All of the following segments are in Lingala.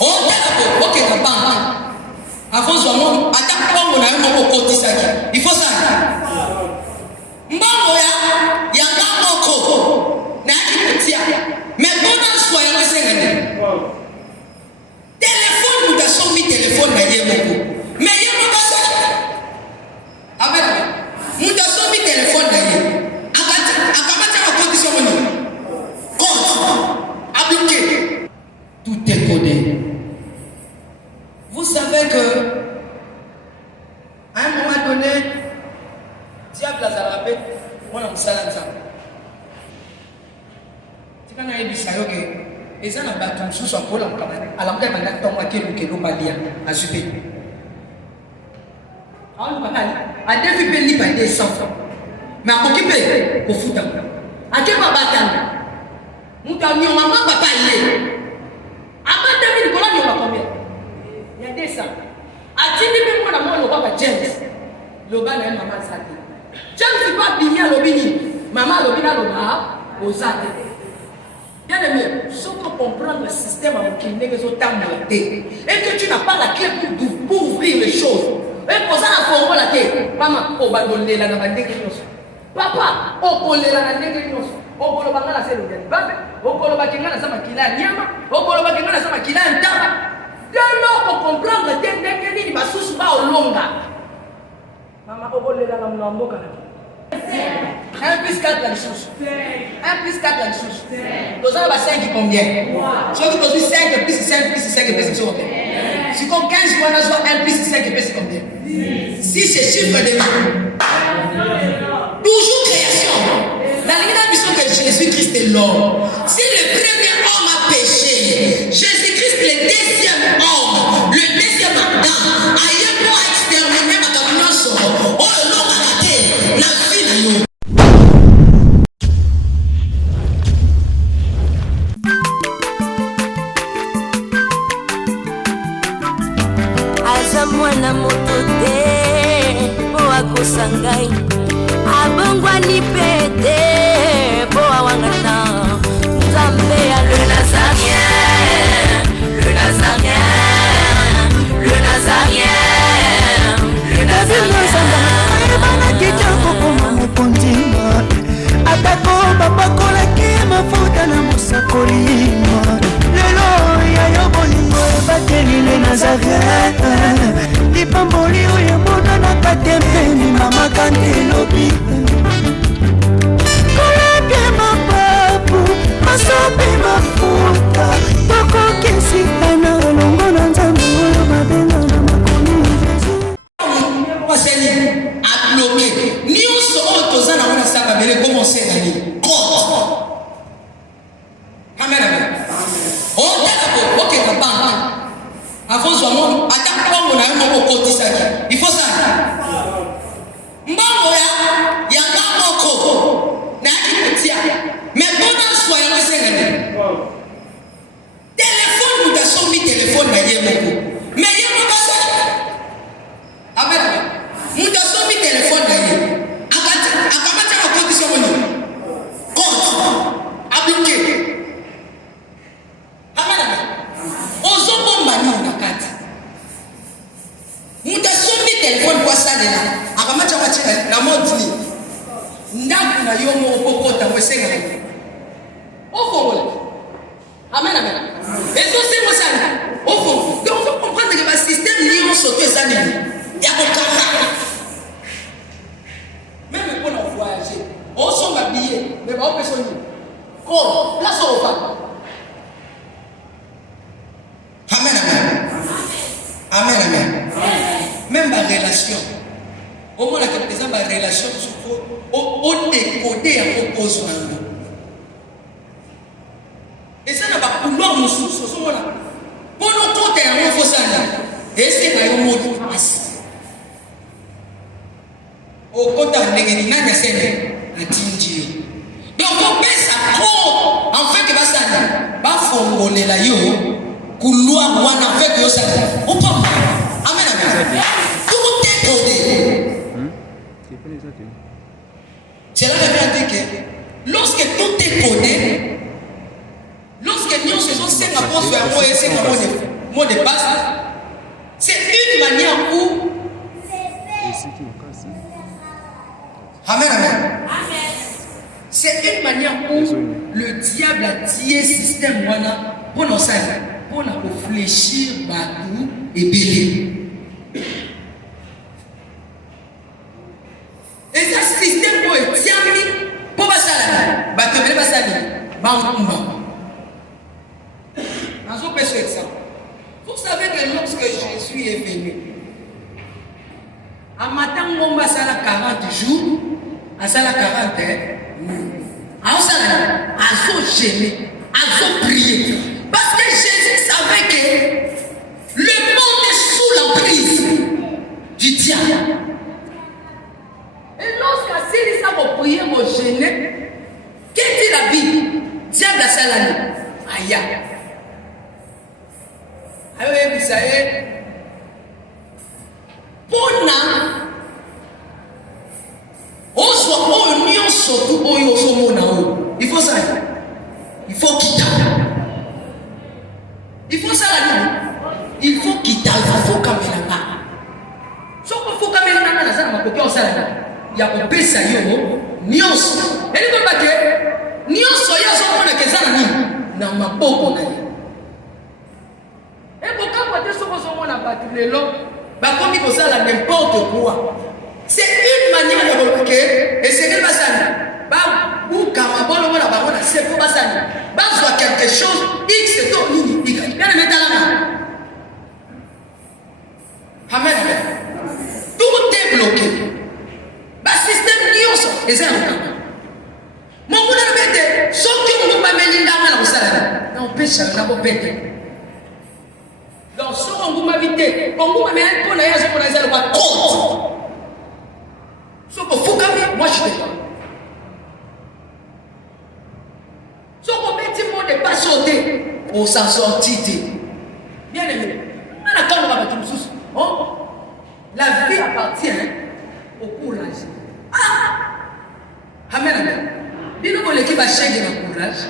On t'a ok la banque. Avant ce moment, attends pas on a un moment côté ça. Il faut ça. Mbango ya ngako na kitia. Mais bon soyons sérénés. Téléphone nous a sorti téléphone na yemo. Mais yemo pas ça. Avec nous a sorti téléphone na yemo. Akamata la condition mon. Compte appliqué. Tout est codé. Vous savez que à un moment donné, diable a zarabé, moi on s'en a. Tu quand on a dit ça, ok, et ça n'a pas tout sous son col en camarade. Alors on a dit tomber que nous pas bien à super. Alors on va aller. À deux filles payent par des 100 francs. Mais à occupé au foot. À quel pas battre? Nous t'avons maman papa y est. Avant de venir, on a combien? Il y a des 100. A dit même moi dans mon papa James. Le bas n'a maman ça. James c'est pas bien l'obini. Maman l'obina l'oba aux athées. Bien aimé, sauf qu'on comprend le système en qui n'est que autant monté. Et que tu n'as pas la clé pour ouvrir les choses. Et pour ça, il faut la clé. Maman, on va donner la navette. Papa, on peut la navette. On peut le banger la selle de Babé. On peut le banger la sama kila nyama. On peut le banger la sama kila ntaba. Dès lors qu'on comprend que t'es dégueulé, il va sous pas au longa. Maman, on peut la moulambo quand même. 1 plus 4 la chose. 1 plus 4 la chose. Nous avons 5 combien? Si on produit 5 plus 5 plus 5 c'est combien? Si on 15 on a 1 plus 5 c'est combien? Si c'est chiffre de toujours création. La ligne mission que Jésus-Christ est l'homme. Si le premier homme a péché, Jésus-Christ le deuxième homme, le deuxième Adam, ailleurs pour exterminer ma communauté, oh l'homme a la terre, la vie de nous. Mwana moto te po akosangai abongwani pete po awangata Nzambe ya le Nazarien, le Nazarien, le Nazarien, le Nazarien. Bana kitoko koma mokondima atako babakolaki mafuta na mosakolima lelo ya yo bolingo ebateli le Nazarien. Lipamboli oyo monanaka te mpeni mama kante lobi koleke mapapu masope mafuta tokokisika na olongo na Nzambe oyo mabenga na makomi Jésus. A bloqué. Ni on se rend aux ans à ça va venir commencer à dire contre. Amen amen. On t'a d'abord ok la banque. Avant ce moment, attends pas on a un moment côté ça. Il faut ça. Mbango ya ngako na kitia. Mais bon soyons sérénés. Téléphone nous a sorti téléphone na yemo. Mais yemo pas ça. Amen amen. Nous a sorti téléphone na yemo. Akamata la condition mon. Compte appliqué. Amen amen. Ozobomba ni nakati. Muta sombi téléphone kwa salela. Akamacha kwa china na modi. Ndaku na yomo opokota wesenga. Ofongola. Amen amen. Et tout c'est moi ça. Ofong. Donc faut comprendre que le système lié au sauté ça ni. Ya kokaka. Même pour nous voyager. On s'en va billet, mais pas au personne. Quoi? Place au pas. Amen, amen. Amen, amen. Même ma relation. Au moins, la question ma relation, on décoder à propos de nous. Et ça n'a pas couloir nous sous ce moment-là. Pour nous compter, il faut ça. Et c'est pas un mot de passe. Au côté de l'Église, il y a un tingi. Donc, on fait ça trop. En fait, que ça va fongoler la yo. Couloir, on a fait que ça. On peut. Amen, amen. Tout est codé. C'est là que je veux dire que lorsque tout est codé, lorsque nous faisons 5 apôtres vers moi et 5 apôtres, mot de passe. C'est une manière où... Amen, amen. C'est une manière où le diable a tué le système pour nous fléchir Batou et Bélé. Et ce système pour être tiami, pour passer à la Batou Bélé passer à la vous savez que lorsque Jésus est venu, à matin, on va à 40 jours, à 40 à se gêner, à se prier. Parce que Jésus savait que le monde est sous l'emprise du diable. Et lorsqu'à Célissa va prier, va gêner, qu'est-ce que la Bible? Diable a salami. Aïe. Aïe, vous savez, pour nous, on soit en union surtout au Yosomo. Il faut ça. Il faut quitter. Il faut ça là. Il faut quitter. Il faut caméra. Ce qu'il faut caméra, c'est ça. Il y a un peu ça. Nios. Et il faut pas que Nios soit là. Que ça là. N'a ma beaucoup. Et pourquoi vous êtes sur le battu les lots? Comme il faut ça là n'importe quoi. C'est une manière de remarquer, et c'est quelque chose, X c'est ton Y. Il y a le métal là. Amen. Tout est bloqué. Le système est un peu. Mon boulot est ce qui nous va me on pêche, on va péter. Donc, ce qu'on va éviter, on va mettre pour la compte. Ce qu'il faut que moi je te dis. Ce qu'on met dit moi de pas sauter, on s'en sortit. Bien aimé, la vie appartient au courage. Ah! Amen, amen. Dis-nous l'équipe va changer le courage.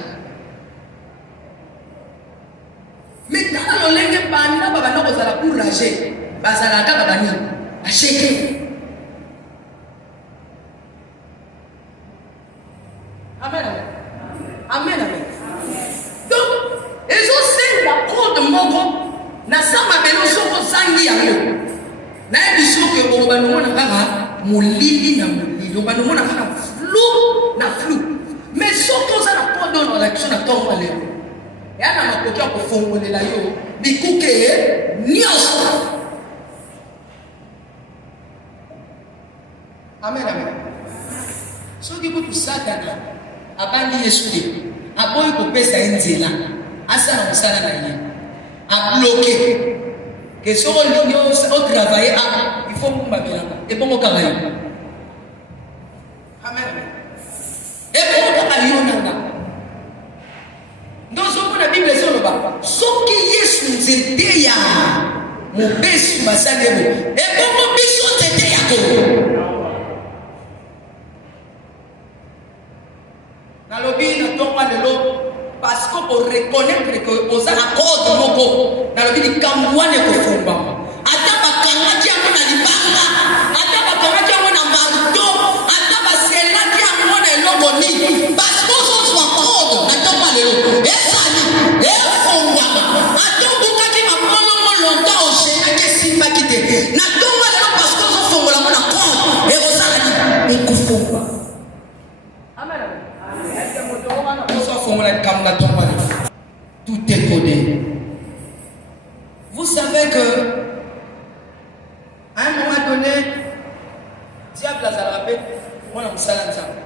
Mais quand on l'a pas, on va pas courager. Bazala ka babani, a shaker. Amen, amen. Amen, amen. Donc, ils ont fait la cour de Mogo. Na sama belo soko sangi yango. Na ebiso ke o bano na kaka mulili na mulili. O bano na kaka flou. Mais soko za na cour de l'élection na tongo lelo. Ya na makoki ko fongolela yo bikuke nyos. Amen, amen. Ce qui vous Satana, abandi Yesu, aboyi kopesa enzela, asa na musala na ye, a bloqué. Que ce qu'on l'union, on travaille, il faut qu'on m'appelle. Et bon, on travaille. Amen. Et bon, on travaille. Dans ce qu'on a Bible, c'est le bas. Ce qui Yesu c'était ya, mon bés, ma salemo. Et bon, mon bés, c'était ya. Parce qu'on reconnaît que aux accords de Moko, dans le but de Kamouane et Kofumba. Ataba Kamatia Mona Libanga, Ataba Kamatia Mona Marto, Ataba Selatia Mona Logoni, parce qu'on soit accord, Ataba Léo, et Sali, et Fumba, Ataba qui m'a pas longtemps au Sénat, qu'est-ce qu'il m'a quitté? N'attends pas parce qu'on s'en fout, on accord, et Rosali, et Kofumba. Tout est codé. Vous savez que à un moment donné, diable a zarabé, on a musala nzambe.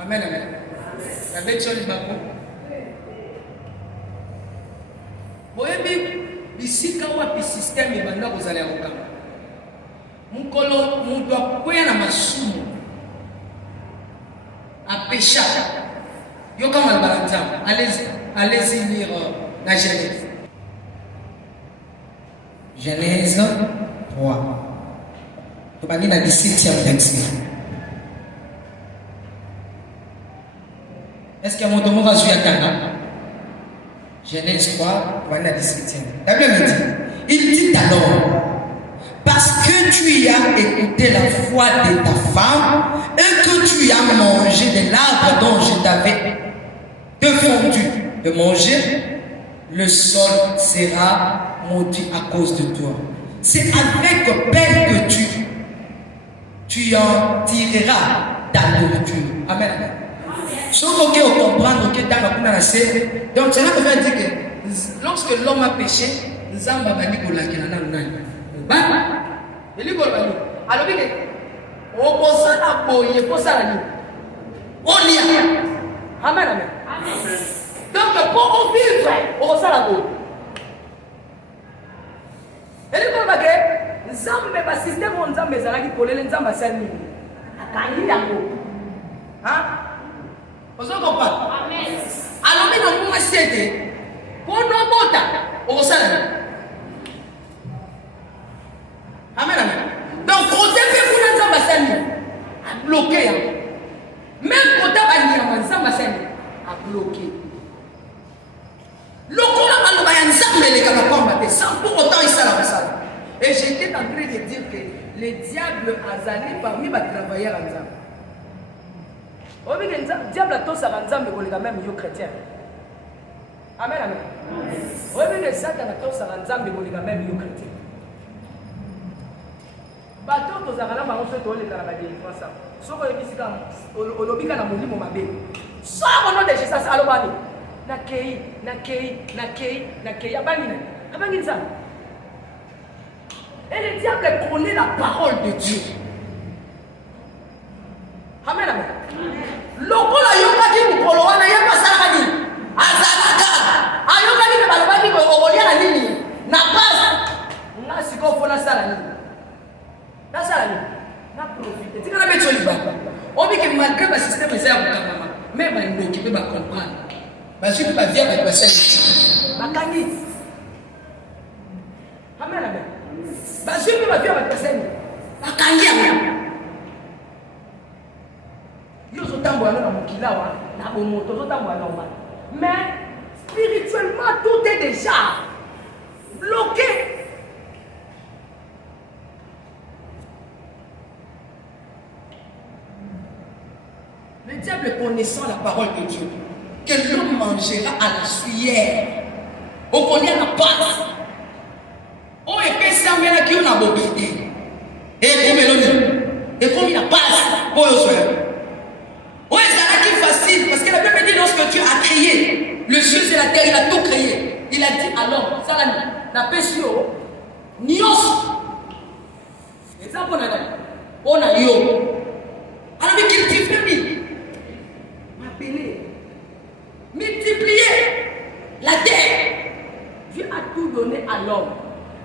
Amen, amen. La bête sur le bako. Boyebi bisika wapi système ibanda kozala koka. Mukolo mundu akwena na masumu. A pécha. Allez-y lire la Genèse. Genèse 3. Tu vas lire la 17e verset. Est-ce qu'il y a mon tomo va jouer à Tana? Genèse 3, voilà la 17e. La Bible me dit, il dit alors, parce que tu as écouté la voix de ta femme et que tu as mangé de l'arbre dont je t'avais défendu de manger, le sol sera maudit à cause de toi. C'est avec peine que tu en tireras ta nourriture. Amen. Ce que vous comprendre que dans la communauté, donc cela veut dire que lorsque l'homme a péché, Zamba va dire que la alors que on pense à boyer pour ça la on y a amen amen donc pour vivre on ça la boye et le quoi que Zamba ba système on Zamba ezala ki kolele Zamba sani akani yango hein on se comprend amen alors que dans moi c'était pour no bota on ça la amen amen donc côté pe kuna Nzamba sani a bloqué même côté ba Nzamba sani a bloqué lokola baloba ya Nzambe le kama combattre sans pour autant ça la ça et j'étais en train de dire que le diable azali parmi les travailleurs en Nzambe obi que le diable a tout ça en Nzambe ko le même yo chrétien amen amen obi que Satan a tout ça en Nzambe ko le même yo chrétien bato tozakala bango so tolekala badelivrance soko oyebisika olobika na molimo mabe soko no de Jesus alobani nakei abangi nzambe et le diable connaît la parole de Dieu amen amen lokola yokaki mokolo wana ye basalaka nini azalaka ayokaki mpe balobaki okoliaka nini na pasi nga sikoyo mpo nasala nini nasala nini na profite tika na beto libaka obiki malgré ba système eza ya kokangama me bandoki mpe bacomprendre bazwi mpe bavia bato basali bakangi amen amen bazwi mpe bavia bato basali bakangi yango yo ozotambola no na mokili awa na bomoto ozotambola normal mais spirituellement tout est déjà bloqué. Le diable connaissant la parole de Dieu, que l'homme mangera à la sueur, au connaît la passe, on est pensé à mettre qui on a bobédé, et comme il a passe, pour le soir. Oui, c'est là qui est facile, parce que la Bible dit lorsque Dieu a créé le ciel et la terre, il a tout créé. Il a dit alors, ça la pêche, nios. Et ça, on a yo. Alors, mais qu'il diffère, multiplier la terre. Dieu a tout donné à l'homme.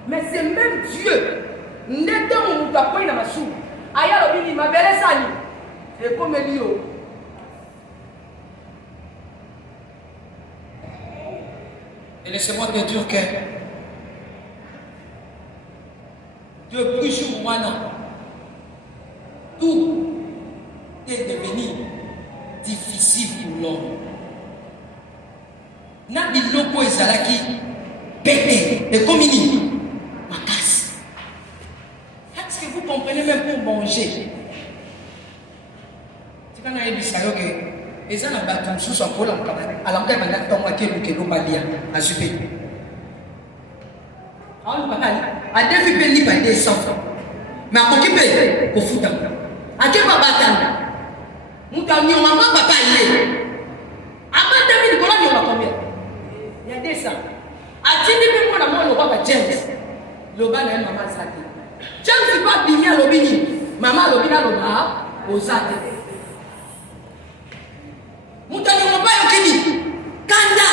Mais c'est même Dieu. N'était mon moutakoi na masou. Aya lobini ma belle sani. Et comme Elio. Et laissez-moi te dire que depuis ce moment-là, tout est devenu difficile pour l'homme. Na biloko ezalaki pété et comme ini ma casse. Est-ce que vous comprenez même pour manger? C'est quand on a dit ça que les gens ont battu sous son col alors qu'il y a un temps qui est le balia à super. Alors à deux filles payent par des cents francs, mais à qui paye pour foutre à qui va battre? Moutarni on maman papa il est. Avant 2000 dollars il y a combien? Il y a des cents. A tini pe mwana mwana lo papa James. Lo ba na maman sate. James pas binya lo bini. Maman lo bina lo ba o sate. Mutani mo ba yokini. Kanda.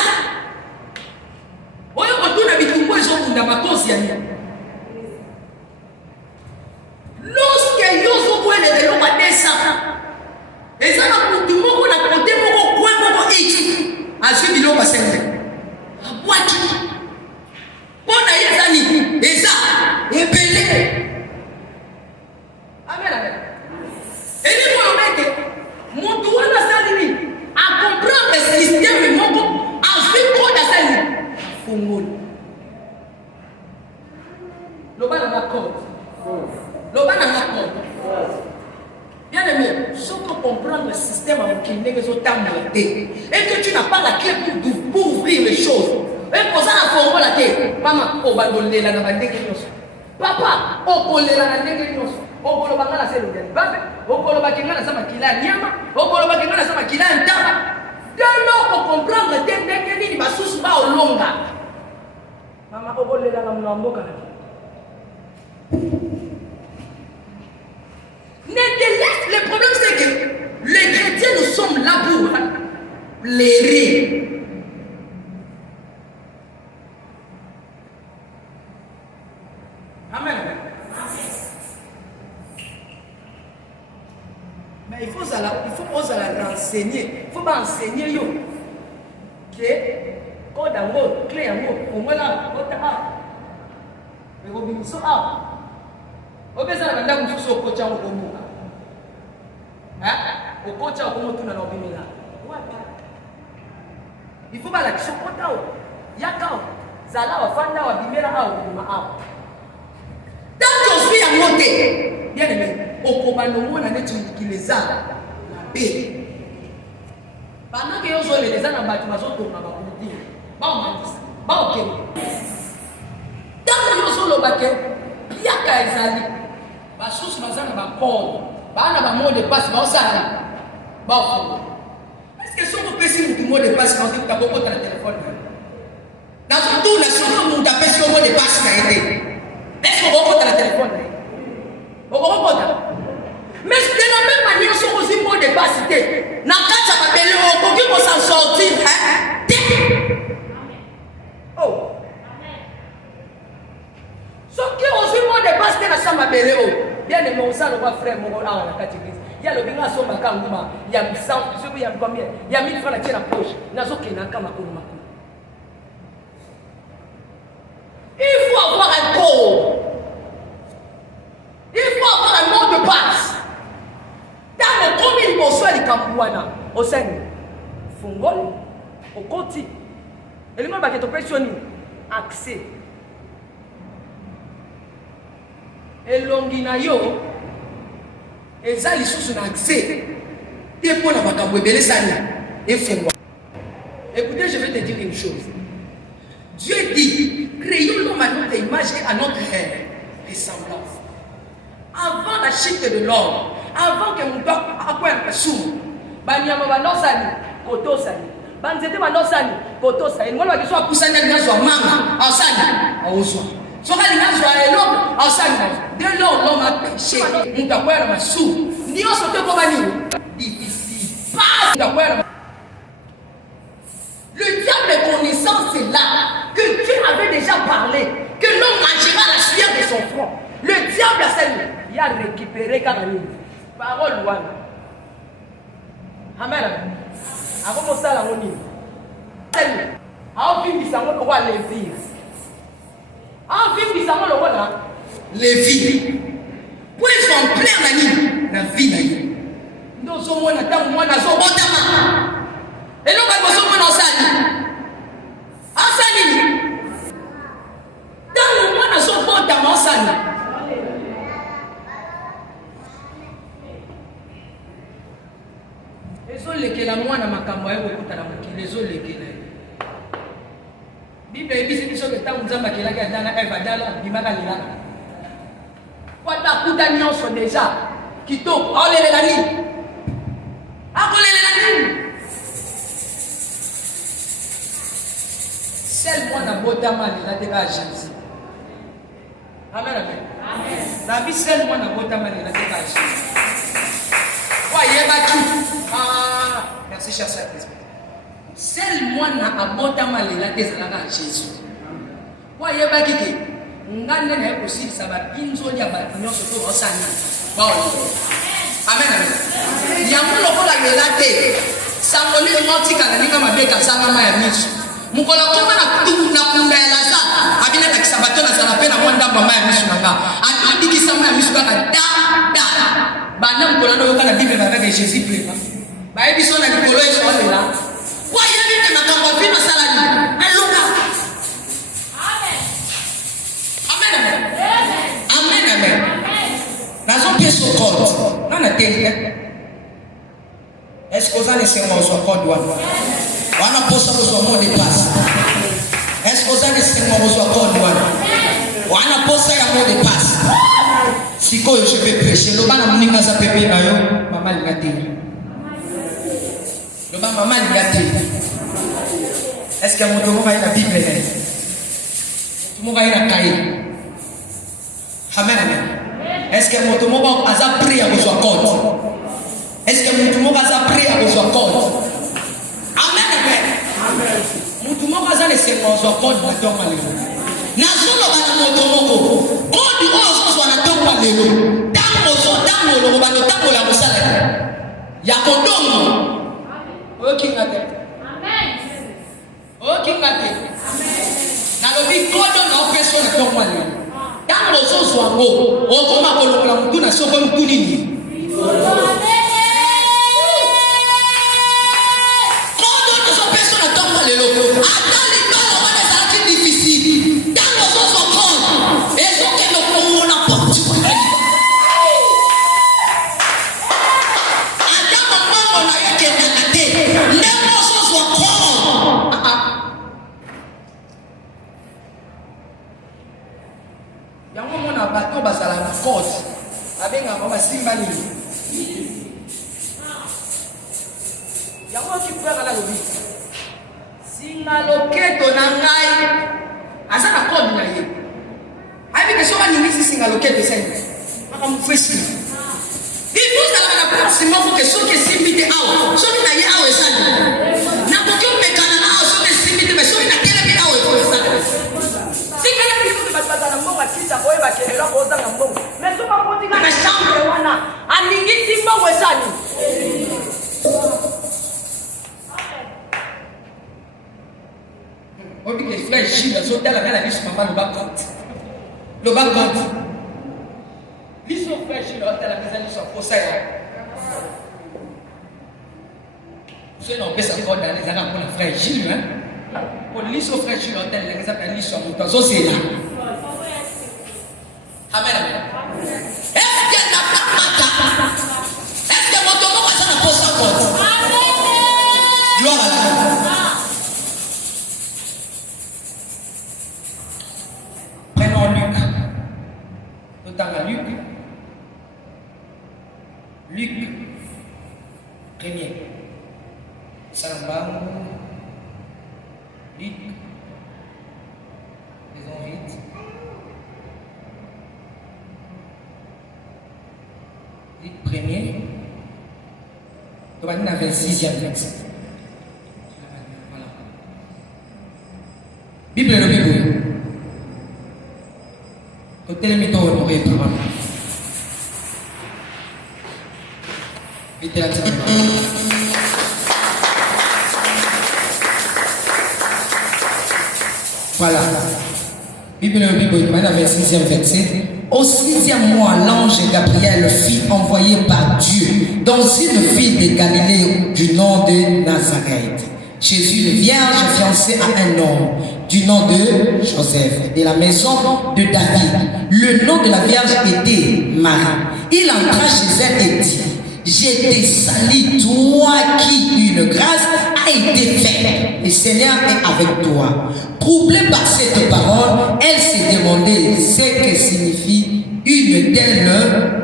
Oyo ko tuna bitumbo ezo munda makosi ya ni. Lorsque yozo kwele de lo ba desa. Eza na mutu moko na kote moko kwe moko ichi. Azwi bilo ba sende. Abwaki. Bona yezani eza ebele. Amen amen. Eli mo mete mutu wana salini a comprendre le système moko azwi ko da salini. et que tu n'as pas la clé pour ouvrir les choses. Et pour ça, la clé, maman, on va donner la papa, on va donner la on va donner la dès lors qu'on comprend que tu vas sous pas au long. Maman, on va donner la le problème c'est que les chrétiens, nous sommes là pour l'aider. Amen. Mais il faut oser la renseigner. Il faut pas enseigner yo. Ok? Code en haut, clé en haut. Au moins là, code en haut. Mais vous venez sur haut. Vous besoin de mandar mtu sio kocha au komuka. Kocha au komuka tuna na obimela. Il faut pas la kisokota au. Yakao. Zala wa fanda wa bimela au bima au. Tant que je suis à monter. Bien aimé, au Kobanomo na netu kileza la paix. Pendant que yo les gens na batu mazoto na bakuti. Ba o mandisa. Ba o kemo. Tant que yo zo lo bake. Yaka ezali. Basusu mazana bakolo bana ba mot de passe ba osala ba ofo. Est-ce que son pesi mutu mot de passe quand tu taboko ta téléphone na surtout la surtout mutu pesi mot de passe na été. Est-ce que boko ta téléphone boko ta mais de la même manière son aussi mot de passe té na kata ba bele o ko ki ko s'en sortir oh ce qui aussi mot de passe té na samba bele o. Bien aimé, on sent le frère mon là dans la catégorie. Il y a le binga somba kanguma, il y a 100, je sais pas il y a combien. Il y a 1000 francs dans la poche. Nazo kena kama koma. Il faut avoir un code. Il faut avoir un mot de passe. Dans le premier niveau les kampuana, au sein fungol, au côté. Et le monde va être pressionné. Accès. Elongi na yo ezali susu na accès et pour la makambo ebele sani efungwa. Écoutez, je vais te dire une chose. Dieu dit créons l'homme à notre image et à notre ressemblance. Avant la chute de l'homme, avant que mon père acquiert le sou, banyama banosani kotosani banzete banosani kotosani ngolo bakiswa kusanya ngazwa mama ausani auswa. Dès lors, l'homme a péché. Nous avons un sou. Nous avons difficile. Le diable est connaissant, c'est là que Dieu avait déjà parlé que l'homme mangera la sueur de son front. Le diable a salué. Il a récupéré Karani. Parole Louane. Amen. Avant ça, la monnaie. Avant de finir, on va les vivre. En vie, ils ont le rôle. Les vies. Pour exemplaire la vie. Nous sommes en temps où nous sommes en et nous sommes en salle. En salle. Dans le monde, nous sommes en salle. Les autres, les la moine à ma campagne, les autres, les Bible est dit que le temps où nous avons fait la guerre, quand la nyonso déjà, qui tombe, oh les la nuit. Ah, oh les la nuit. Seul moi n'a pas d'âme, il a dégagé Jésus. Amen, amen. La vie, seul moi n'a pas d'âme, il a dégagé. Voyez, battu. Ah, merci, cher Saint Christ. Seul moi n'a pas mal il a dégagé Jésus. Voyez, battu. Ngane na possible ça va binzo ya ba nyonso to osana ba amen amen ya mulo ko la melate sangoli emotika na ninga mabeka sana mama ya misu mukola koma na kunda ya laza abina na kisabato na sana pena mwanda mama ya misu nanga atodi kisama ya misu kaka da bana mukola no kana bible ba avec Jésus plein ba ebiso na likolo eso lela kwa yebi na makambo pino salani aloka. Amen, amen. Nous avons pièce au compte. Non, on a télé. Est-ce que vous avez un code douane? On a posé un mot de passe. Est-ce que vous avez un code douane? On a posé un mot de passe. Si je vais prêcher, le bas n'a pas de pépé, maman l'a gâté. Le bas maman l'a gâté. Est-ce que mon monde va être la Bible? Tout le monde va être la cahier. Amen. Est-ce que mon monde va prier à vos accords? Est-ce que mon monde va prier à vos accords? Amen. Mon monde va laisser vos accords dans ton malheur. Nazolo bana motomoko. Odi oso wana tokwa lelo. Tango lo bana tango la musala. Ya kodongo. Okingate. Amen. Okingate. Amen. Na lobi kodo na opeso na tokwa lelo. Tango so wango. Okoma kolokola mtu na soko mtu nini? Kodo na so peso na tokwa lelo. Atali bana wana za difficile. Luc 1er. Sambam. Luc. Lisons vite. Luc 1er. On va dire 26e verset. Voilà. Bible le Bible. Côté le mytho, on aurait parlé. Voilà. Bible, Bible, 26e verset. Au 6e mois, l'ange Gabriel fut envoyé par Dieu dans une ville de Galilée du nom de Nazareth. Jésus, une vierge fiancée à un homme du nom de Joseph, de la maison de David. Le nom de la vierge était Marie. Il entra chez elle et dit: j'ai été salie, toi qui une grâce a été faite. Le Seigneur est avec toi. Troublée par cette parole, elle s'est demandé ce que signifie une telle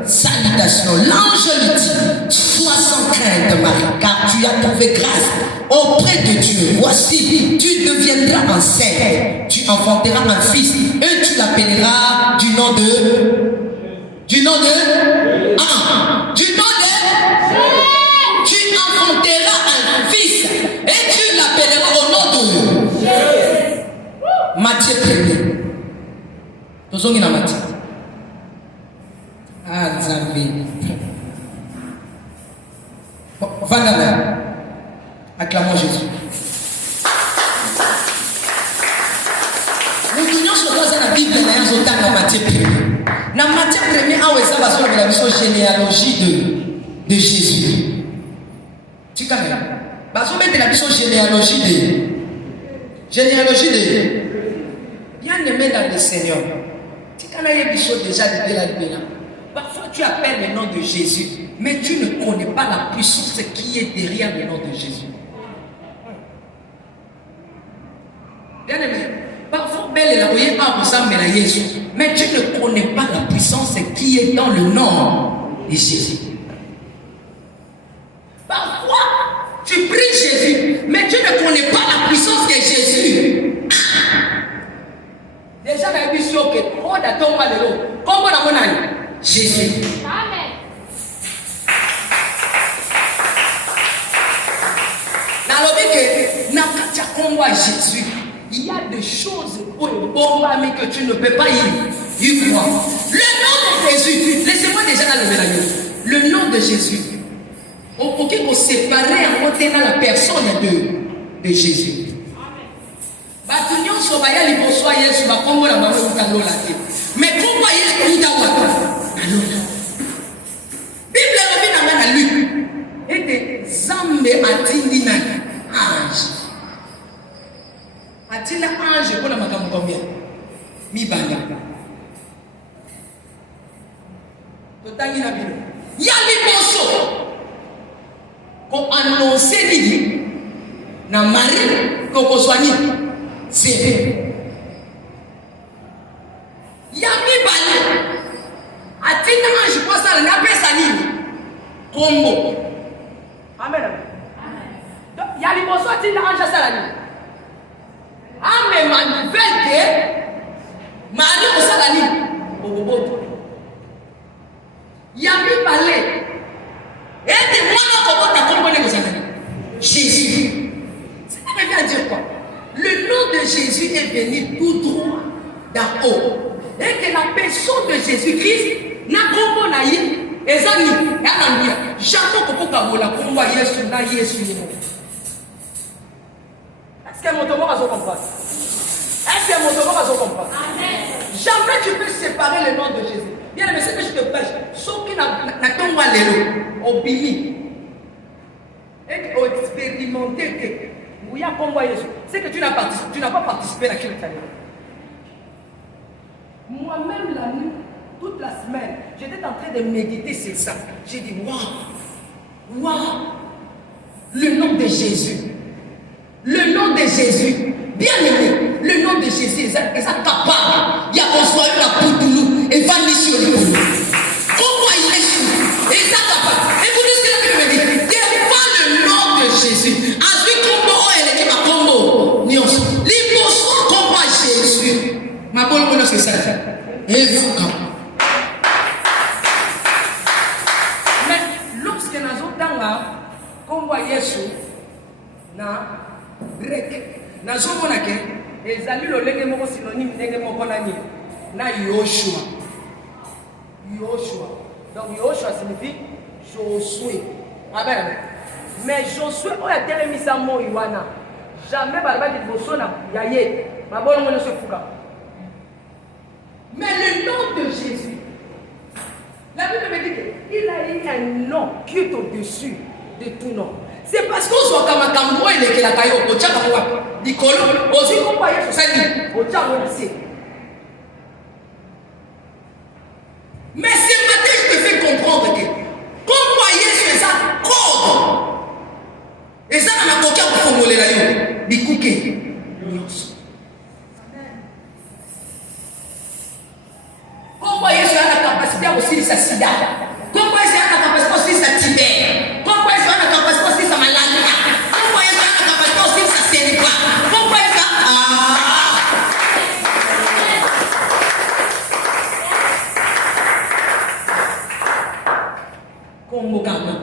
salutation. L'ange lui dit: sois sans crainte, Marie, car tu as trouvé grâce auprès de Dieu. Voici, tu deviendras enceinte, tu enfanteras un fils et tu l'appelleras du nom de tu enfanteras un fils et tu l'appelleras au nom de Matthieu 1er. Tozongi na Matthieu. Ah, Nzambe. Voilà là. Acclamons Jésus. Nous tenons sur la Bible dans Matthieu 1er. Dans Matthieu 1er, on va voir la généalogie de Jésus. Tu connais? On va mettre la généalogie de bien-aimé dans le Seigneur. Tu connais les choses déjà de la Bible. Parfois tu appelles le nom de Jésus. mais tu ne connais pas la puissance qui est derrière le nom de Jésus. Bien aimé, parfois, mais tu ne connais pas la puissance qui est dans le nom de Jésus. Parfois, tu pries Jésus, mais tu ne connais pas la puissance de Jésus. Déjà, la Bible dit que on attend pas de l'eau. Comment on a Jésus. Amen. Dans le que Jésus, il y a des choses mais que tu ne peux pas y croire. Le nom de Jésus, laissez-moi déjà lever la main. Le nom de Jésus, on peut séparer en montant la personne de Jésus. Mais pourquoi il y a Bible Zambe atindi na ange. Atindi ange pour la makambo combien? Mibanda. Totangi na bino. Ya liboso. Ko annoncer nini na Marie ko kozwani. C'est ya mibanda. Atindi ange kwa sala na pesa nini? Kombo. Amen. Il y a les besoins de l'ange salani. Amen. Ma nouvelle que Marie au salani. Il y a mis parler. Et de moi, comment t'as compris les salani? Jésus. Ça veut dire quoi? Le nom de Jésus est venu tout droit d'en haut. Et que la personne de Jésus-Christ n'a pas compris. Ezani, yanambia, jamais kokoka bola komba Yesu na Yesu yemo. Est-ce que mon tomo va se comprendre? Est-ce que mon tomo va se comprendre? Jamais tu peux séparer le nom de Jésus. Bien aimé, c'est que je te prêche. Sauf qui n'a tomba lelo, obili. Et expérimenter que, où il y a komba Yesu. C'est que tu n'as pas participé à la chrétienne. Moi-même la nuit. Toute la semaine, j'étais en train de méditer sur ça. J'ai dit, waouh, le nom de Jésus. Le nom de Jésus. Bien aimé, le nom de Jésus est capable. Il y a construit la poutoulou et va sur le monde. Pourquoi il est fou? Et ça capable. Écoutez ce que la Bible me dit. Il n'y a pas le nom de Jésus. Azui combo elle est ma combo. Nios. L'impossible combat Jésus. Ma bonne bonne c'est ça. Et vous Yesu na grec nazomona ke ezali lolenge moko synonyme ndenge moko na Yoshua. Donc Yoshua signifie Josué. Amen. Mais Josué o ya telemisa mo iwana jamais balaba di bosona yaye mabolo ngone se fuka. Mais le nom de Jésus, la Bible me dit qu'il a eu un nom qui est au-dessus de tout nom. C'est parce qu'on soit comme un cambo et les Kelakayo, au Tchakawa, Nicolo, aussi qu'on voyait sur sa vie, au Tchakawa. Mais ce matin, je te fais comprendre que, qu'on voyait sur ça, code. Et ça, on a coquin pour formuler la yo, Bikouké. Qu'on voyait sur la capacité aussi de sa sida. Qu'on voyait sur la capacité aussi de sa tibère. Qu'on voyait sur la capacité aussi de sa maladie. Qu'on voyait sur la capacité aussi de sa cérébrale. Qu'on voyait sur comme Mokamba.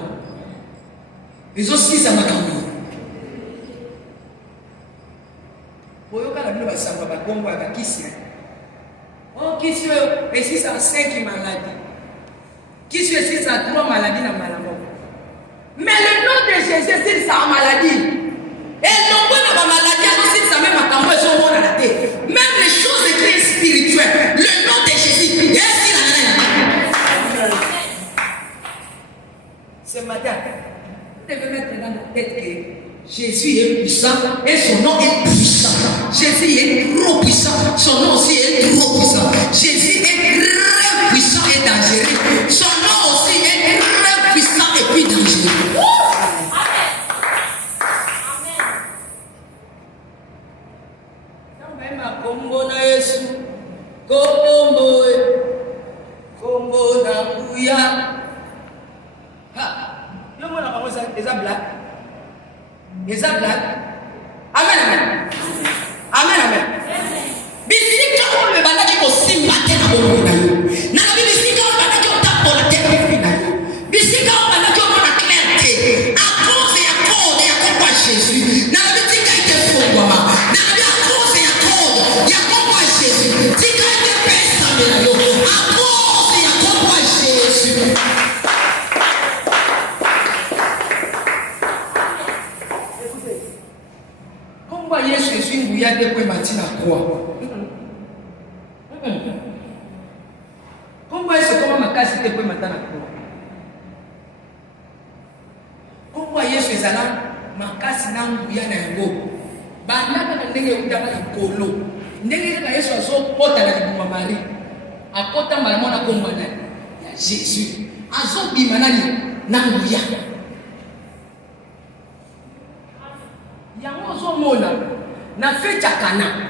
Ils aussi ça m'a cambié. Boyoka la Bible ça va Congo avec Kissi. Oh Kissi et si ça 5 maladies. Kissi et si ça 3 maladies dans maladie. Mais le nom de Jésus c'est sa maladie. Et non pas la maladie aussi ça même à cambo ils ont la tête. Même les choses écrites spirituelles, le nom de Jésus est si la ce matin, vous devez mettre dans la tête que Jésus est puissant et son nom est puissant. Jésus est trop puissant, son nom aussi est trop puissant. Jésus est très puissant et dangereux. Son nom aussi est très puissant. Mema kombo na Yesu. Kombo. Kombo na kuya. Ha. Yo mona kamo ça eza black. Eza black. Amen amen. Amen amen. Bisika ko me bandaki ko simba te na bongo na yo. Na bisika ko bandaki ko tapola te na yo. Bisika ko bandaki ko na clarté. À cause ya code ya kwa Jésus. Na bisika ite fongwa ma. Na ya cause ya code ya kwa Jésus. Tika ite pesa na yo. À cause ya kwa Jésus. Komba Yesu Yesu nguya de kwa matina kwa. Komba Yesu kama makasi te kwa matana kwa. Komba Yesu ezala makasi na nguya na yango. Banda na ndenge utaka ikolo. Ndenge ka Yesu azokota na libuma Marie. Akota malamo na komba na ya Jésus. Azobima nani na nguya. Yango ozomona na fecha Kana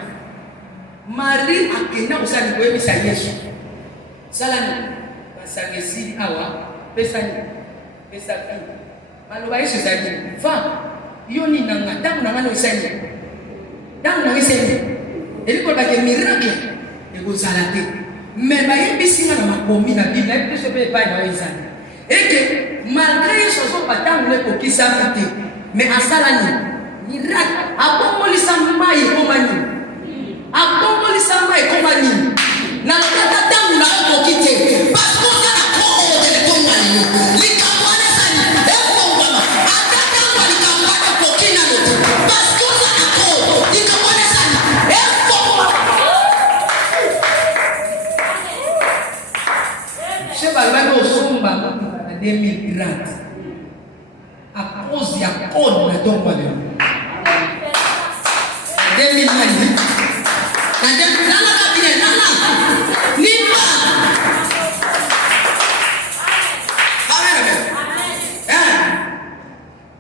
Marie akenda usali koyebisa Yesu salani basangesi awa pesani pesaki maloba Yesu zali fa yoni nanga tangu na ngano isani tangu na isani eliko bake miracle ekozala te mais bayebisi na makomi na Bible epeso pe pa na isani eke malgré Yesu azopatangu le kokisa te mais asalani miracle abomolisa mai komani abomolisa mai komani na tata tangu na okite parce que ça a trop de komani likamwana sani eko mama atata ngwa likamwana kokina lote parce que ça a trop likamwana sani eko mama cheba bado somba na 2030 à cause ya code na tomba leo 2000 mani na nana kabine nana nipa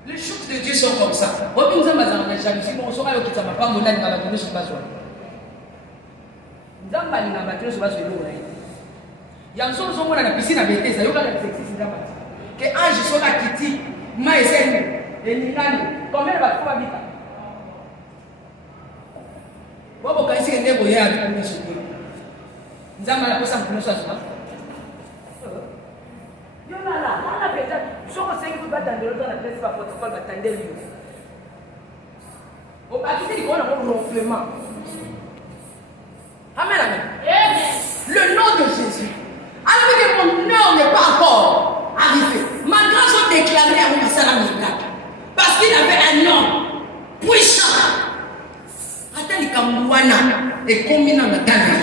les choses de Dieu sont comme ça. Obi nzamba za na jalousie mo soka yo kitama pa mo ndani ngaba tuni soba so nzamba ni ngaba tuni soba so yo na ya nso so mona na piscine betesa yo kala sexy nzamba ke ange soka kiti mai sene eninani combien va kuba bita bobo kaisi ndego ya kwa shukuru nzamba na kosa mkuno sasa yo la peta soko sengi ku batandelo na place pa protocole batandeli o bakiti ko na ronflement amen amen le nom de Jésus alors que mon nom n'est pas encore arrivé malgré son déclaré à mon salam miracle parce qu'il avait un nom puissant hata likamwana et combina na tanga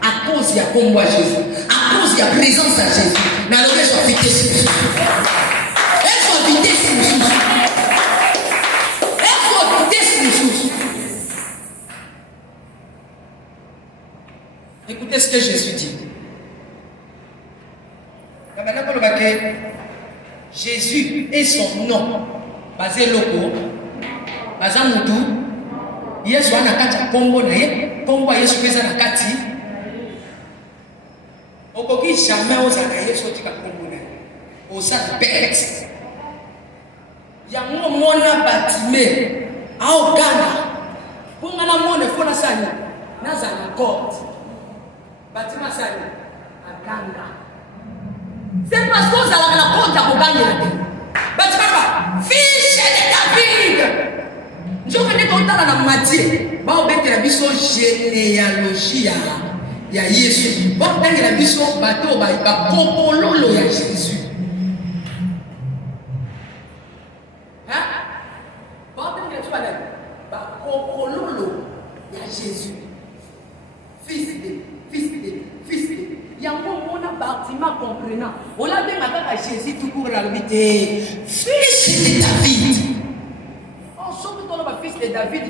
à cause ya kombo Jésus à cause ya présence à Jésus na lobe so vitesse écoutez ce que Jésus dit. Jésus et son nom basé loco basé mutu Yesu anakata kombo na ye kombo Yesu pesa na kati okoki jamais ozaka Yesu tika kombo na osa bête ya mona batime au gana punga na mone fona sani naza na court batima sani aganga c'est parce que ça la compte à gagner batima fils de David je connais ton temps na Matthieu ba obetela biso généalogie ya Yesu ba obetela biso bato ba kopololo ya Jésus hein ba obetela toi là ba kopololo ya Jésus fils de yango mona bâtiment comprenant on l'a bien à Jésus tout pour la vie fils de David on saute dans le fils de David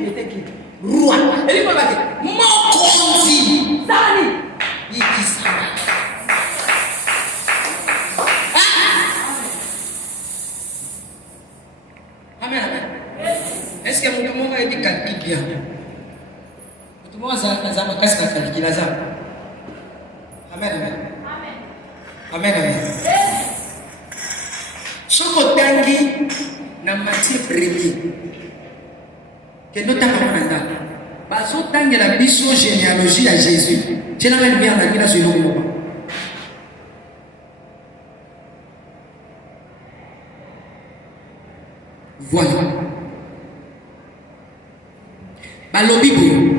il était qui roi et il va dire mon conti Sani il dit ça amen amen est-ce que mon monde a dit calcul bien Moi, ça m'a cassé la famille. Amen, amen. Amen, amen. Ce qu'on tangi na matière première. Que nous t'avons demandé. Parce que tangi la biso généalogie à Jésus. Tu n'as même bien la vie là sur le moment. Voilà. Balobi boyo.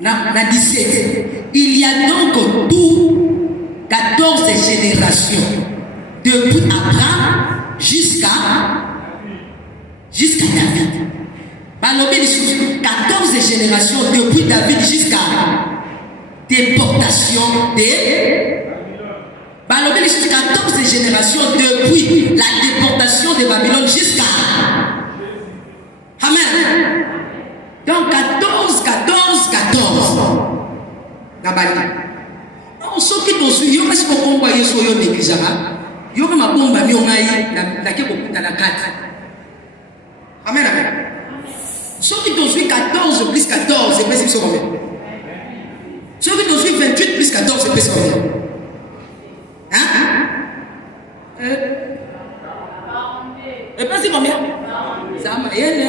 Na 17. Il y a donc tout 14 générations depuis Abraham jusqu'à David. Balobi 14 générations depuis David jusqu'à déportation des Balobi 14 générations depuis la déportation de Babylone jusqu'à Amen. Donc 14. Nabali. On sait que tu suis, yo est-ce qu'on combat yo so yo négligera. Yo ma bomba mi ongai na ke kokuta na 4. Amen amen. Ceux qui tu suis 14 plus 14 c'est plus sur combien? Ceux qui tu suis 28 plus 14 c'est plus sur combien? Et pas si combien? Ça m'a yélé.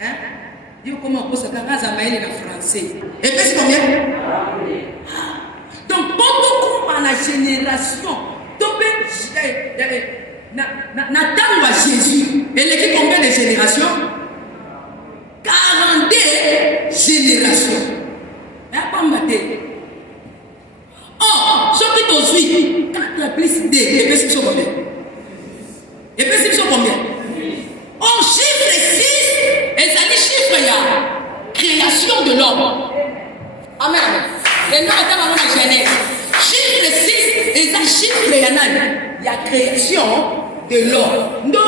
Hein? Yo comment on pose ça ça m'a yélé en français. Et puis c'est combien? Donc quand on a la génération, Nathan va Jésus. Et l'équipe combien de générations? 42 générations. Oh, ce qui te suit, 4 plus 2, et puis c'est combien? Et puis c'est combien? Oh, chiffre 6, et ça dit chiffre, il y a création de l'homme. Amen. Les noms étant dans la Genèse. Chiffre 6, et ça chiffre, il y a création de l'homme. Nous,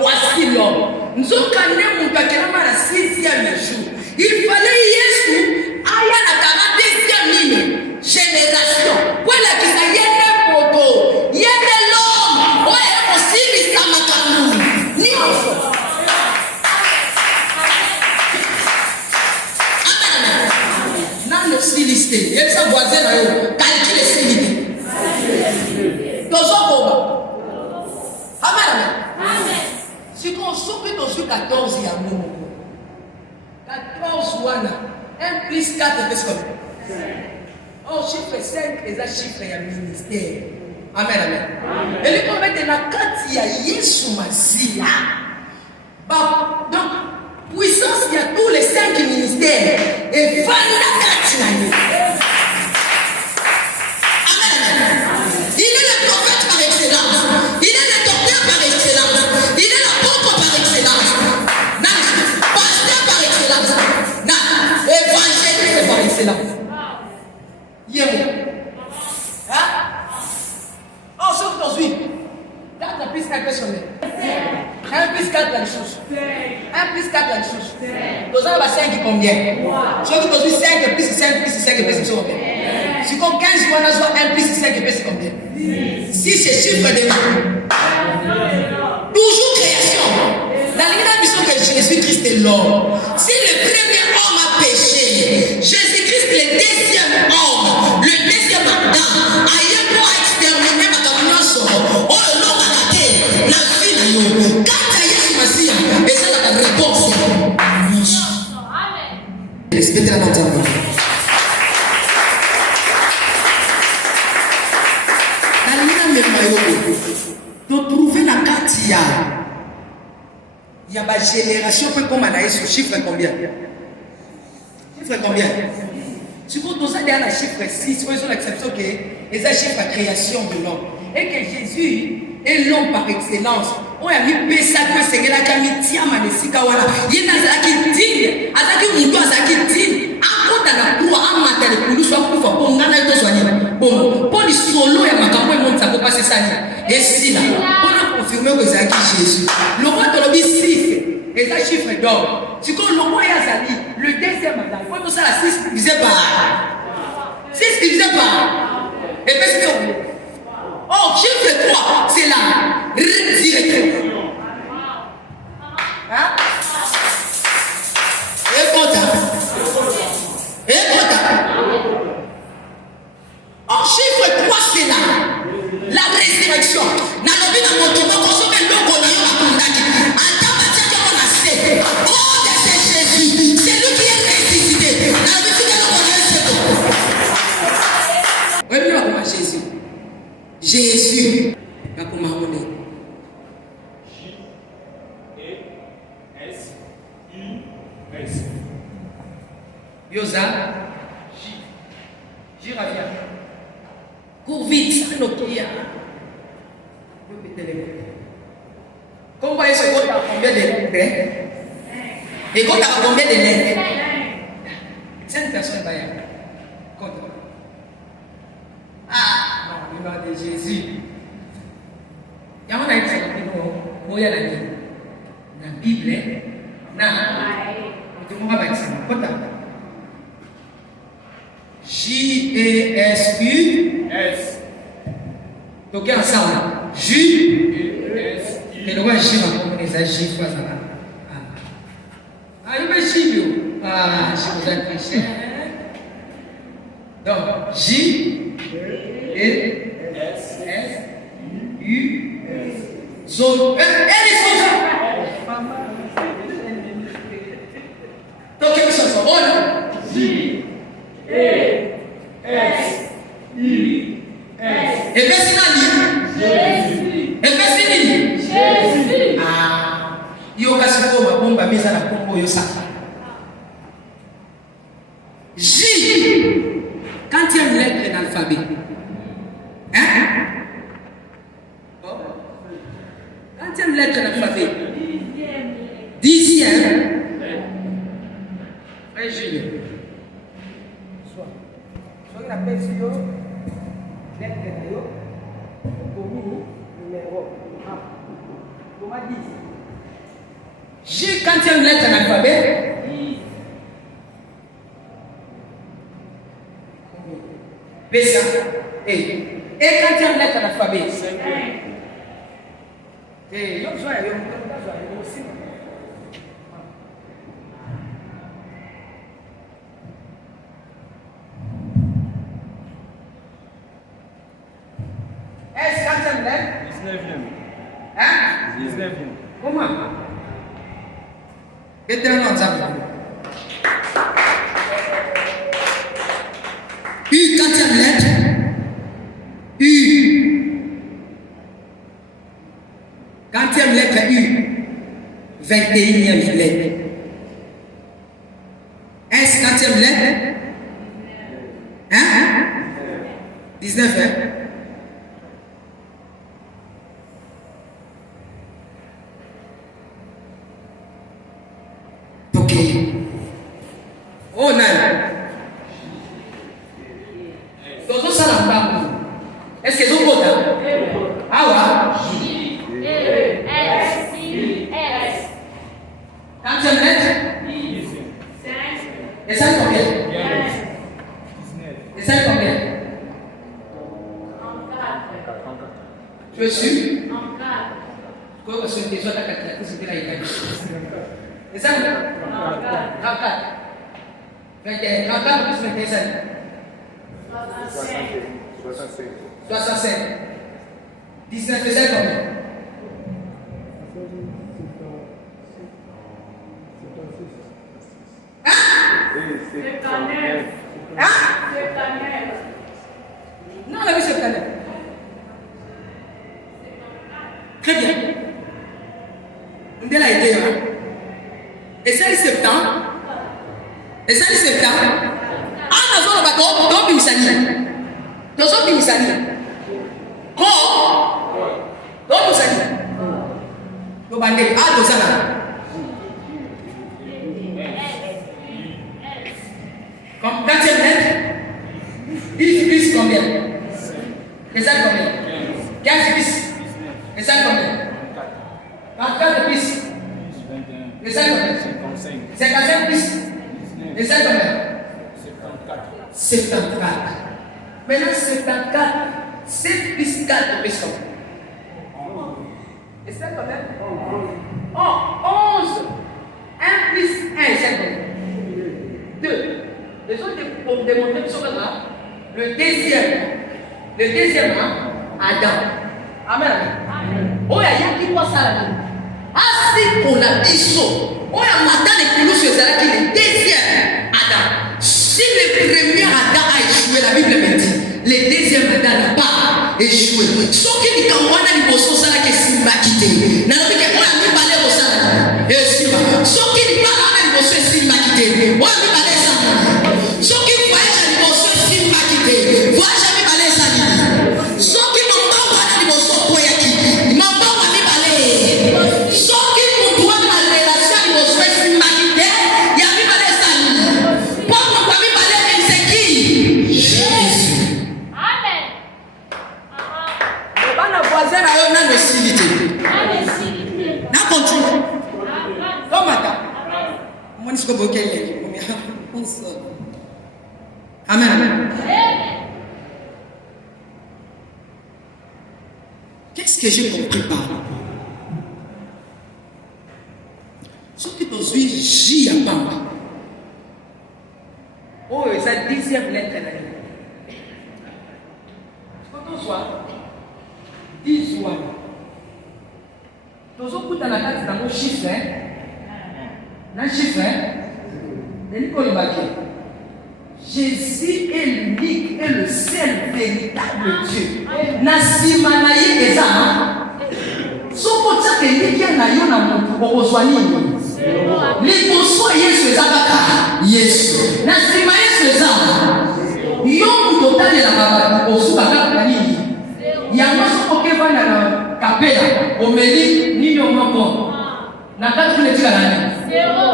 voici l'homme. Nous avons la 6e jour. Il fallait Jésus aille à la 42e génération. Voilà qui ça y est poto. Il y a de l'homme. Ouais, aussi ça m'a calmé. Amen. Nan le silisté. Il y a ça voisin là. Calcule le silisté. Toujours Amen. Amen. Si on souffre de 14, il y a un moment. 14 wana 1 plus 4 c'est combien? Oh, chiffre 5 et ça chiffre il y a ministère. Amen, amen. Et les combien de la 4 il y a Yesu Masia. Donc puissance il y a tous les 5 ministères et 24 l'année. Amen. Il est le prophète par excellence. Il est le docteur par excellence. Il est l'apôtre par excellence. Pasteur par excellence. Évangéliste par excellence. Yémo. Hein? Oh, sauf aujourd'hui. 4 plus 4 personnes. 1 plus 4 la chose. 1 plus 4 la chose. Nous avons 5 combien? Ceux qui aujourd'hui 5 plus 5 plus 5 plus combien? Si comme 15 mois, nous avons 1 plus 5 plus combien? Si c'est chiffre de toujours création. Dans l'image que Jésus-Christ est l'homme. Si le premier homme a péché, Jésus-Christ le deuxième homme, le deuxième Adam, ailleurs pour exterminer ma camion, oh l'homme a raté la vie de nous. Quand Jésus Messia, et ça la réponse. Respectez la note. De trouver la carte, il y a ma génération peut comme on a ce chiffre combien? Chiffre combien? Si vous donnez derrière le chiffre 6, vous avez l'exception que c'est un chiffre de création de l'homme. Et que Jésus est l'homme par excellence. On a mis Pessa que c'est la camitia manesika wala. Il y a des digne, azaki mundo azaki digne. Ako dans la croix en matin pour nous soit pour qu'on ngana ito soigner. Bon, pour les solo ya makambo monde ça peut passer ça. Et si là, on a confirmé que c'est Jésus. Le roi de l'obis chiffre, et ça chiffre d'or. Si quand le roi a sali, le deuxième mandat, il faut que ça la 6 divisé par 6 divisé par. Et puis c'est Oh, chiffre 3, c'est la résurrection. Yoza, J revient. Cours vite, ça Nokia. Comment voyez ce qu'on a combien de lettres? Et quand tu as combien de lettres? 5 personnes va y avoir. Compte. Ah, non, le nom de Jésus. Il y a un aïe qui est là. La Bible, J-E-S-U S. Donc ensemble. J-E-S-U. Et le roi J va comprendre ça. J fois ça. Ah, il va J. Ah, je vous ai triché. Donc, J-E-S-U. Zone. Elle est zone. Donc, quelle chanson? On J-E-S-U-S. Et puis, c'est Jésus. Et puis, c'est Jésus. Ah. Il y a aussi une bombe à mise à la pompe. J. Quand il y a une lettre dans l'alphabet. Hein? Quand il y a une lettre dans l'alphabet. 10e. Frère Julien. Soit il appelle sur lettre de commis numéro 1. Comment dire? J, quand il y a une lettre dans l'alphabet. B, ça. Et quand il y a une lettre dans l'alphabet. Et il y a besoin aussi. Est-ce quand il y a une lettre? 19e. Hein? 19e. Comment? Éternellement, nous avons. U, quatrième lettre. U. Quatrième lettre U. 21e lettre. S, quatrième lettre. Hein? 19, hein? Ok. Oh, non. Est-ce qu'ils ont voté? Ah ouais? J-E-S-I-S. Quand tu lettre? Et ça combien? Et ça combien? Tu es sûr? Quoi parce que déjà la calculatrice c'était là il et ça? 34. 34 plus 25. 65. 19 faisait combien? Hein? Hein? Non, on a vu 79. Très bien. On a été là. Et ça, le septembre. Et ça, le septembre. Ah, nous avons le bateau. Donc, nous sommes comme 4e lettre, 10 plus combien? Et ça combien? 15 plus. Et ça combien? 34 plus. Et ça combien? 55 plus. Et ça combien? 74. Maintenant 74, 7 plus 4 plus combien? Et ça combien? Oh, 11. 1 plus 1, c'est combien? 2. Les autres, pour démontrer que ce là, le deuxième, Adam. Amen. Oh, il y a qui voit ça là. Asi pour la biso. Oh, il y a matin de Kounou sur Zala qui est le deuxième Adam. Si le premier Adam a échoué, la Bible me dit, le deuxième Adam n'a pas échoué. Sauf que les Kamwana, les Bosso, ça là qui est Simba quitté. N'a pas dit que moi, je vais parler au Sana. Et Simba. Sauf que les Kamwana, les Bosso, Simba quitté. Moi, je vais parler ça. continue. Oh madame. Moi, je suis comme Amen. Qu'est-ce que j'ai compris par là? Ce qui peut suivre J à Pamba. Oh, c'est 10e lettre. Quand on soit 10 ou 1, tous les dans la carte dans mon chiffre, dans le chiffre, Jésus est l'unique et le seul véritable Dieu. Nasimanaye eza. Soko tsake likia na yo na mutu okozwa nini? Liboso Yesu eza kaka Yesu. Nasima Yesu eza. Yo mutu otalela mabato osuka kaka nini? Yango soko kevana na kapela omeli nini omoko. Na kati kuletika nani? Zero.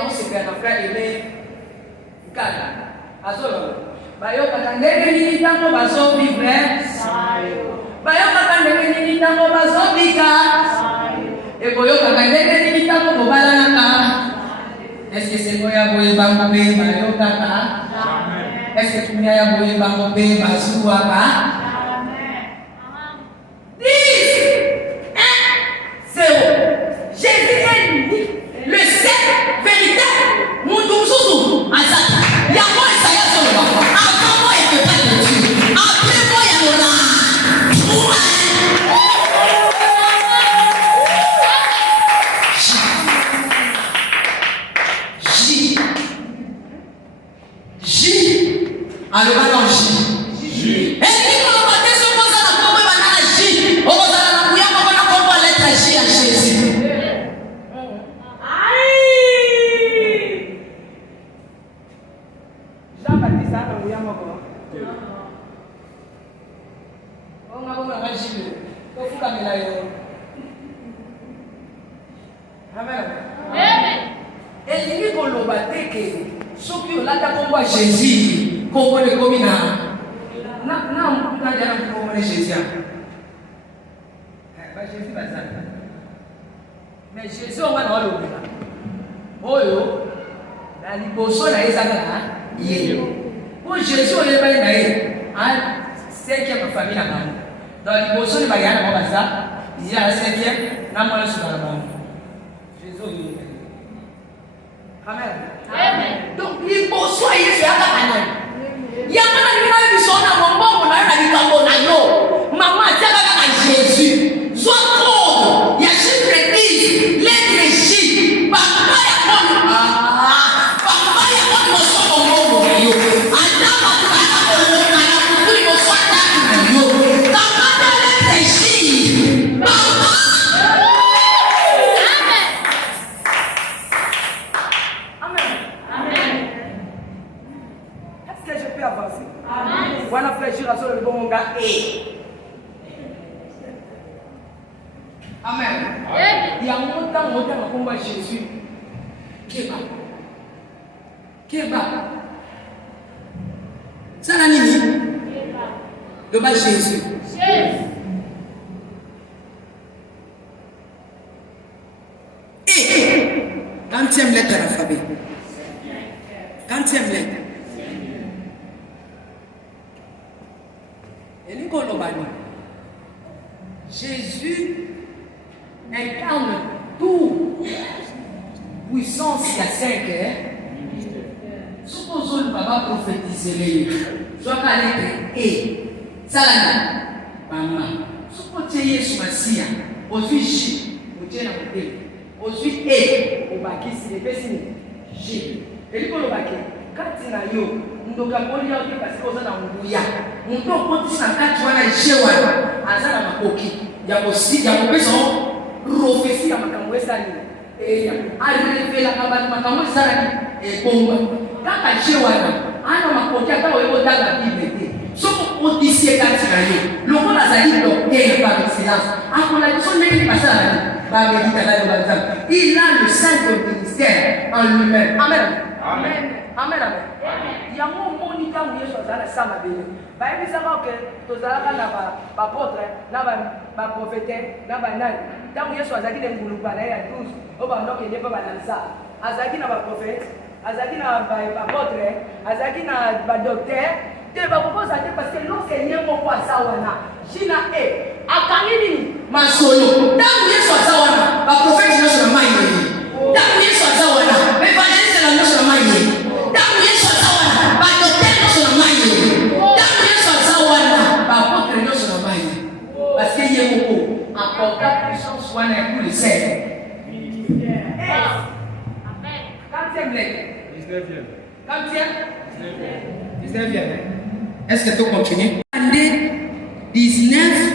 On se fait un frère aimé. Kala. Azolo. Bayo katandeke nini tango bazo vivre. Bayo katandeke nini tango bazo bika. E boyo katandeke nini tango bobala naka. Est-ce que c'est boya boye bango be bayo kata? Est-ce que tu ya boye bango be bazuwa ka? Amen. 10 1 0. Jésus est l'unique, le seul véritable. Mon douzouzou, Azata. Il y a moi et ça y a sur le bas. Avant moi, il ne peut pas te tuer. Après moi, il y a là. J. Alors, maintenant, J. Et puis, on va te se poser la tombe, on va J. On va la bouillir, on va comprendre lettre J à Jésus. Jean-Baptiste a envoyé mon corps. On va voir la J. On va faire la Amen. Amen. Et il dit qu'on l'a battu que ceux qui ont l'attaqué Jésus, qu'on peut le combiner. Non, on peut dire qu'on peut Jésus. Jésus va ça. Mais Jésus, on va le voir. Oh yo, la liposo na ezaka yé. Pour Jésus, on est pas dans 5e famille là bas. Dans liposo ne va y aller comme ça. Il y a la 5e, na moi sur la bas. Jésus. Amen. Amen. Donc liposo Yesu akaka. Ya mana ni na biso na mombo na na likambo na yo. Mama tiaka kaka Jésus. Soit code, il y a chiffre 10, lettre J, papa ya kono, papa ya kono somo momo yo, adama kana kono kana kuri mo swata yo, papa lettre J, papa. Amen. Amen. Est-ce que je peux avancer? Amen. Voilà frère Giraud sur le bon gars et. Amen. Il y a longtemps combat Jésus. Keba. Ça n'a ni le bas Jésus. Et 40e lettre de l'alphabet. 40e lettre. Et nous connaissons Jésus incarne tout puissance il y a 5 heures. Supposons que papa prophétiser soit qu'à lettre E. Salana. Maman. Supposons que Yesu Masia. Aujourd'hui J. Aujourd'hui E. Au baki si les personnes J. Et lui le baki. Quand na yo. Ndoka boli ya parce que oza na nguya. Ndo koti na kati wana jewa. Azana makoki. Ya bosi ya mbeso. Prophétie à makambo esali et a révélé la makambo esali et bomba kaka jewana ana makoki ata oyo dala bible soko odisier kati na yo lokola azali docteur par excellence akola biso ndenge basala ba medita la bazam il a le saint ministère en lui-même. Amen. Amen. Amen. Amen. Yango moni tangu Yesu azala sama bele bayebisaka ke tozalaka na bapotre na baprofete na banani ntango yesu azalaki na nguluba na ye ya 12 oyo bandokende mpe balansa azalaki na baprofete azalaki na bapotre azalaki na badokter te bakokoza te parce que lorsque ye moko aza wana jina akangi nini masolo ntango yesu aza wana baprofete nyonso na mai nini ntango yesu aza wana baevangeliste na nyonso na mai nini ntango yesu aza wana badokter nyonso na mai nini ntango yesu aza wana bapotre nyonso na mai nini parce que ye moko aporta puissance wana ya tous les serfs. Quantième lettre? 19e. Quantième? 19e. Est-ce que tu continues? 19.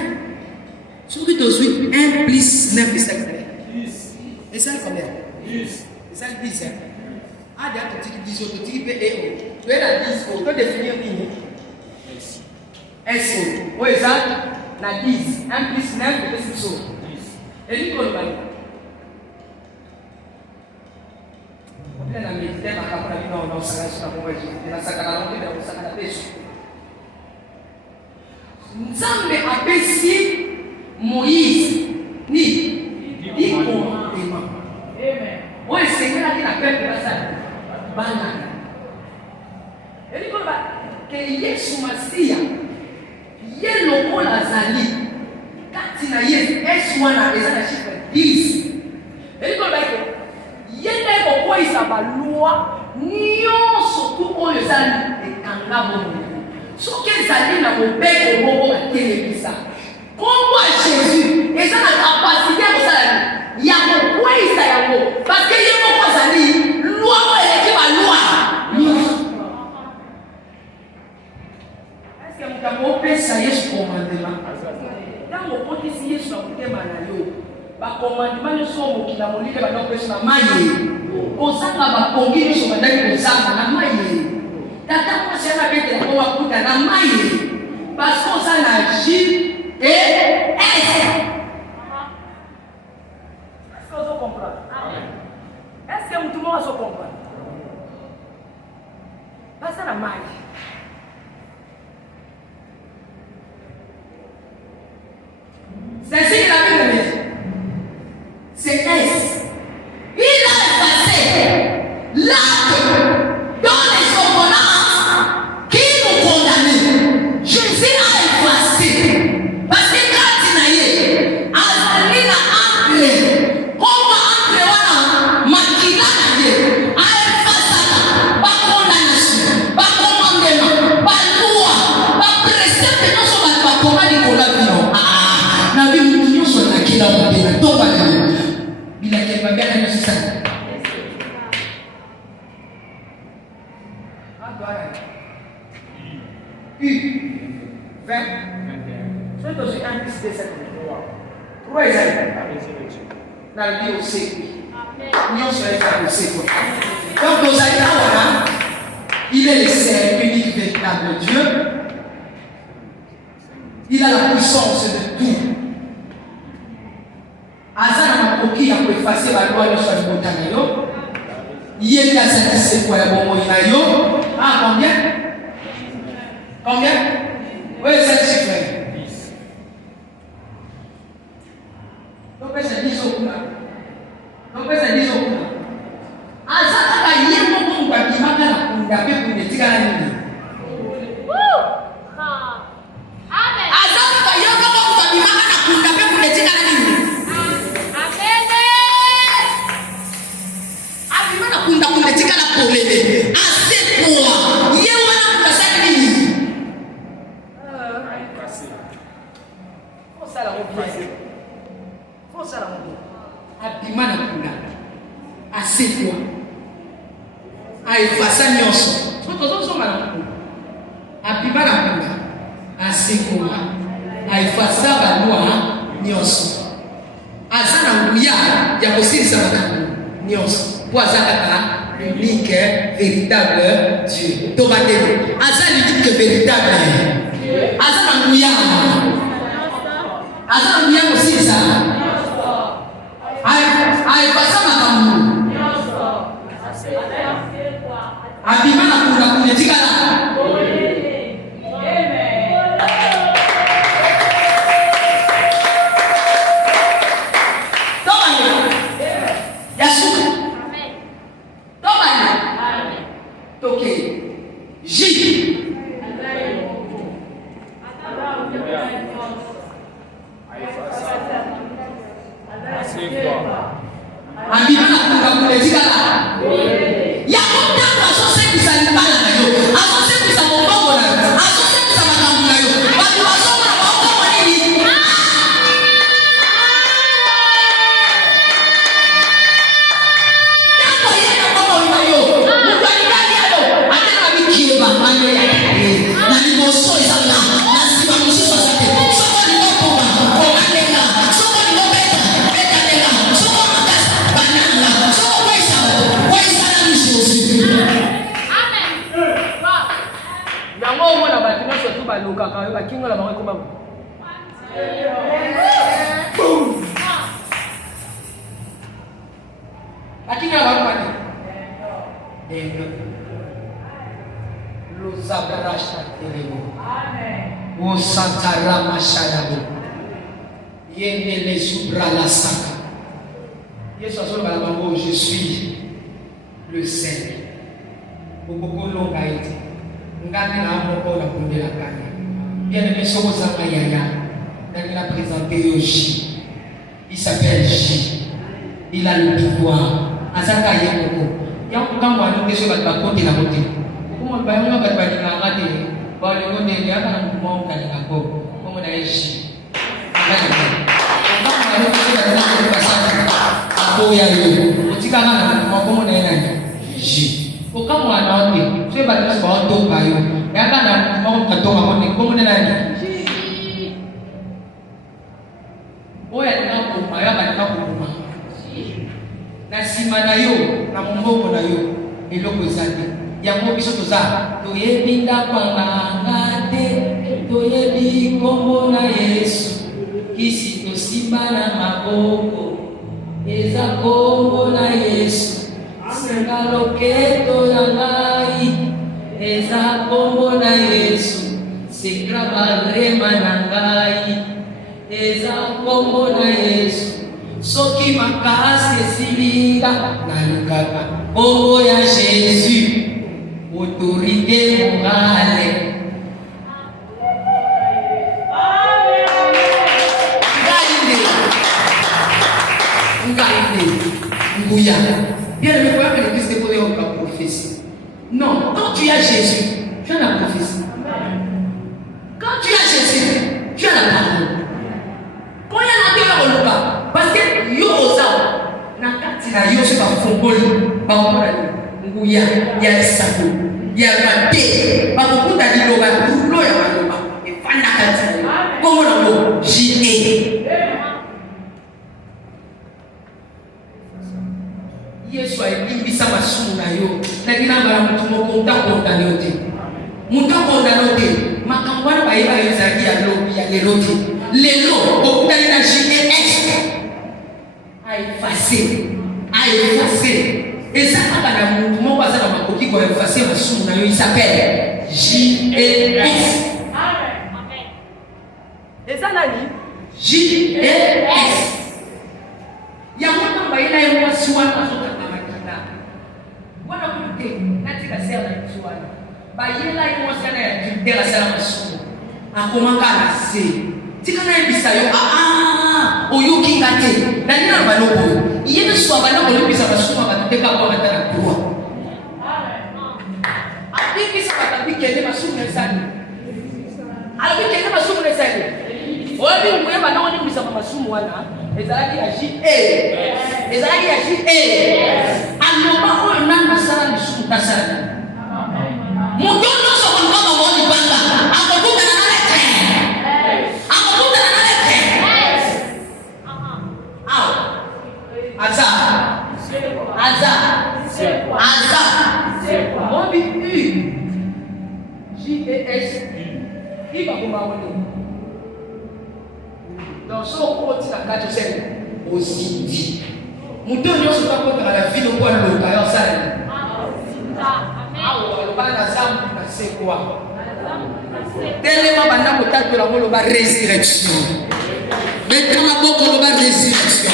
Sur qui tu suis 1 plus 9 c'est combien? 10. Et ça combien? 10. Et ça 10. Ah, d'accord, tu dis que tu dis que tu es la 10. Tu peux définir qui? S. Oui, ça? La 10. 1 plus 9 c'est 10. Et tu peux le faire. Na medite makambo na bino na usanga sina mwezo na sakana longe na usanga peso Nzambe apesi Moïse ni commandement. Amen. Oye Seigneur a dit la paix de ça bana eli ko ba ke Yesu Masia ye lokola azali kati na ye Yesu wana eza na chiffre 10 eli ko ba ke yende kokwisa balua nyonso tu oyo ezali ekanga bomo soki ezali na mobeko moko batelemisa kombo ya Jésus eza na kapasité ya kosala ya kokwisa yango parceke ye moko azali lwa oyo eleki balwa nyonso. Eske moto akopesa Yesu commandement ntango okotisi Yesu na motema na yo bakomandima nyonso mokili na molili bandopesa na mai kozanga bakongi nyonso bandaki kozanga na mai tata mwasi yana betela mpo bakuta na mai parce que oza na J et S. Est-ce que vous comprenez? Est-ce que tout le monde se comprend? Parce que la mai c'est ainsi que la Bible dit. C'est S. Il a effacé l'acte dans les ordonnances qui nous condamnent. Jésus a effacé. Parce que quand il a eu, Azalina entre, comme entre wana, makina na a effacé par condamnation, par commandement, par loi, par précepte, non seulement par commandement de la vie. Na Bible nous nyonso na kila mobile tomba na bila kebabia na nyonso sana. U 20 Sois dans un indice de cette loi. Pourquoi ils arrivent? Dans le vie au sécu. Nyonso est au sécu. Donc dans Aïna, il est le seul unique véritable Dieu. Il a la puissance de tout. Azana makoki ya kueffacer balwa nyonso ya libota na yo ye nde azali sekwa ya bomoi na yo. Ah, combien? Oui, c'est le chiffre 10. Donc c'est 10 au kuna. Azana ka ye moko ngakimaka na kunda pe kunetika na nini. Azana ka ye moko ngakimaka na kunda pe kunetika na nini. Kunda kunetika na polele ase kwa ye wana kutasa nini faut ça la mobile abima na kunda ase kwa aifasa nyonso tozo na kunda abima na kunda ase kwa aifasa balwa nyonso azana nguya ya kosilisa makambo nyonso pour Azaka, l'unique véritable Dieu. Tobatelo. Azaka l'unique véritable. Azaka Ngouya. Azaka Ngouya aussi ça. Aïe passa makambu. Abima na kunda kunetika la. Ambiba na kunga ezikala. Ya konta asose bisali bala na yo. Asose bisa mbongo na yo. Asose bisa makambu na yo. Batu basoma na mbongo nini? Yako yeye mbongo na yo. Mungu alikali yo. Atana bikieba manyo ya kale. Na liboso izala. Na siba mushiso sake. Soko ni mbongo. Okanela. Soko ni mbongo. Ekanela. Soko makasa. Banana. Soko waisa. Waisa na mishosi. Amen. Yango mona batu nyonso tu balukaka bakingola bango ekoma Akingola bango bani? Dendo. Luzabrasha telebo. Amen. O Santarama Shadabo. Yendele subrala saka. Yesu asolo bala bango, je suis le Saint. Beaucoup longa été. Ngani na moko na kundela kanya. Bien aimé soko zanga yaya. Nani l'a présenté au J. Il s'appelle J. Il a le pouvoir. Azaka yeko. Yango kangwa no keso ba bakote na mote. Kuma ba yango ba ba dinga ngate. Ba le ngone ya kana mmo kalinga ko. Kuma na J. Ngani. Kama no keso ba dinga ko pasaka. Ako ya yo. Utika ngana mmo na nani. J. Kama wanaote, sio bado kwa watu bayo. Yaka na mambo mtatoka mbone komo nani? Oya ninapo maya ninapo kuma. Na sima na yo, na mbongo na yo, eloko zake. Yango biso toza, toyebinda kwangangate, toyebi kombo na Yesu. Kisi tosimba na maboko. Eza kombo na Yesu. Senga loketo ya ngai eza kombo na Yesu. Sekra barema na ngai eza kombo na Yesu. Soki makasi esilinga nalukaka kombo ya Jésus. Autorité morale. Nguya. Bien, ne crois pas que l'Église n'est pas une prophétie. Non, quand tu as Jésus, tu as la prophétie. Quand tu as Jésus, tu as la parole. Quand il y a l'intérieur au loba, parce que yo osa, na katina yo se ba fongoli, ba omona nguya, ya sako, ya bate, ba kukuta liloba, lo ya maloba, e fanda katina. Comme on a J.E. Yesu alimbisa masumu na yo. Lakini ngala mtu moko utakonda yote. Mutakonda yote. Makambwana baiba yezaki ya lobi ya lerote. Lelo okutali na JS. Effacer. Et ça pas na mtu moko azana makoki kwa effacer masumu na yo, il s'appelle JS. Amen. Et ça nani? JS. Ya mwana baina ya mwasi wana azoka tamakina. Wana kute natika sela msuana. Bayela ya mwasi ana ya jidela sela masumu. Akomanga na se. Tika na ebisa yo oyuki ngate. Na nina baloko. Yene swa baloko lebisa masumu bateka kwa matana kwa. Abiki sa batabiki ele masumu nesani. Abiki ele masumu nesani. Obi mwe bana woni bisa masumu wana. Ezalaki ya J.E. Ezalaki ya J.E. Aloba oyo nanga sala lisumu tasala. Mutono so kama woni banga. Akokuta na lete. Akokuta na lete. Aza. Mobi U. J.E.S. Iba kuma woni. Dans son côté, la carte c'est aussi dit. Nous devons se faire la vie de quoi le tailleur sale. C'est quoi? Tellement maintenant que tu as la résurrection. Maintenant, la résurrection.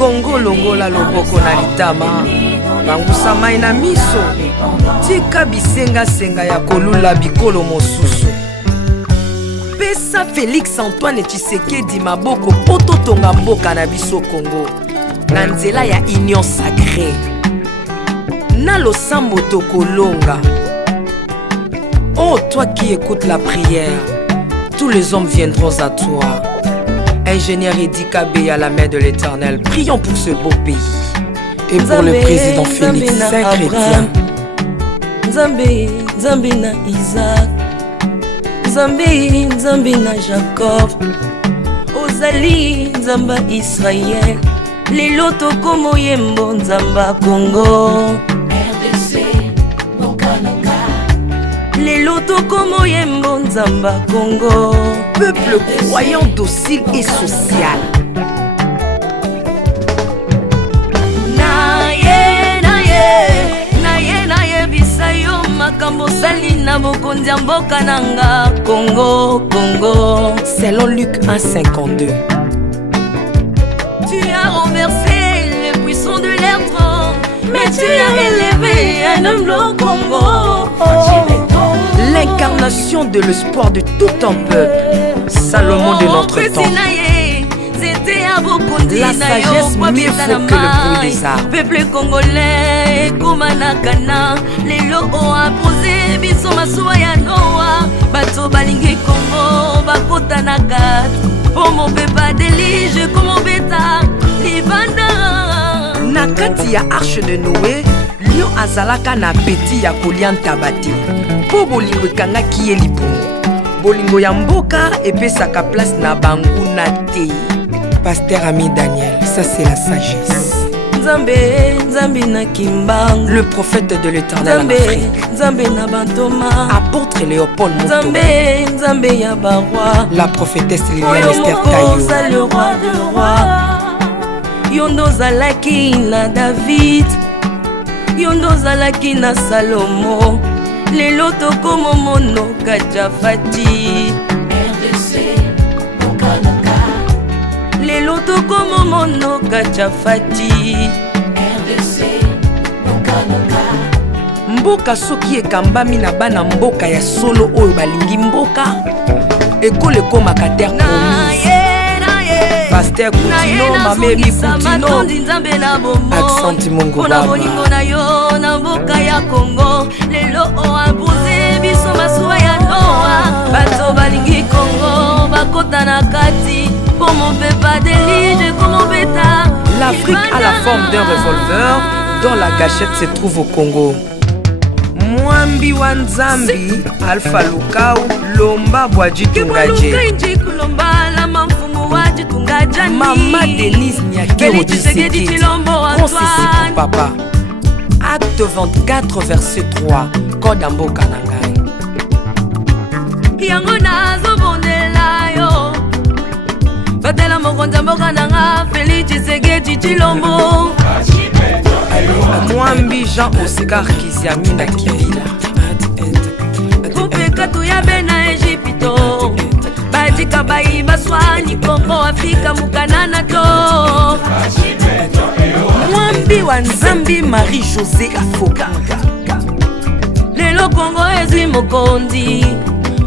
Congo longola loboko na litama bangusa mai na miso tika bisenga-senga ya kolula bikolo mosusu pesa Félix Antoine Tshisekedi maboko po totonga mboka na biso Congo na nzela ya union sacrée na losambo tokolonga. Oh toi qui écoutes la prière, tous les hommes viendront à toi. Ingénieur Edi Kabé à la main de l'Éternel, prions pour ce beau pays et pour le président Félix Saint-Chrétien. Nzambe na Isaac, Nzambe na Jacob, ozali Nzamba Israël, lelo tokomo yembo Nzamba Congo, RDC Bokananga, lelo tokomo yembo Nzamba Congo, peuple croyant docile et social. Salina bokondia mboka nanga Congo, Congo. Selon Luc 1,52. Tu as renversé les puissants de leur trône, mais tu as élevé un homme au Congo. L'incarnation de l'espoir de tout un peuple. Salomon de notre temps. La sagesse mieux faut que le bruit des arbres. Peuple congolais, Koumanakana, les lots ont imposé, biso masuwa ya Noa, bato balingi Congo, bakota na kat, pour mon pepa délige, comme mon bêta, libanda. Na kati ya arche de Noé, lion azalaka na peti ya kolia ntabati, po bolingo ekangaki ye libumu. Bolingo ya mboka epesaka place na banguna te. Pasteur Ami Daniel, ça c'est la sagesse. Nzambe na Kimbang, le prophète de l'Éternel en Afrique. Nzambe na Bantoma, apôtre Léopold Mutombo. Nzambe ya Barwa, la prophétesse Liliane Esther Tayo, le roi de roi. Yondo zalaki na David, Yondo zalaki na Salomo, lelo tokomo mono Kajafati. RDC Bokanaka, lelo tokomo mono Kajafati. RDC Bokanaka. Mboka soki ekambami na bana mboka ya solo oyo balingi mboka ekole ekomaka terre promise. Pasteur Koutino, Mamébi Koutino, Accent Mungu Baba. Bolingo na yo na mboka ya Congo, lelo o imposé biso masuwa ya Noa, bato balingi Congo bakota na kati, pour mon pepa délige comme mon bêta. L'Afrique a la forme d'un revolver dont la gâchette se trouve au Congo. Mwambi wa Nzambi, Alpha Lukau, Lomba Bwaji Tungaje. Maman Denise Nyakero Tshisekedi, Consissi pour papa. Acte 24, verset 3, Kodambo Kanangai. Yango nazo bondela yo, batela mokonza mboka nanga Félix Tshisekedi Tshilombo. Mwambi Jean Oscar Kiziamina Kibila. Kupeka tuyabe na Egypto, batika bayi baswani Congo Afrika mukanana to. Mwambi wa Nzambi Marie-Josée Afoka. Lelo Congo ezwi mokonzi,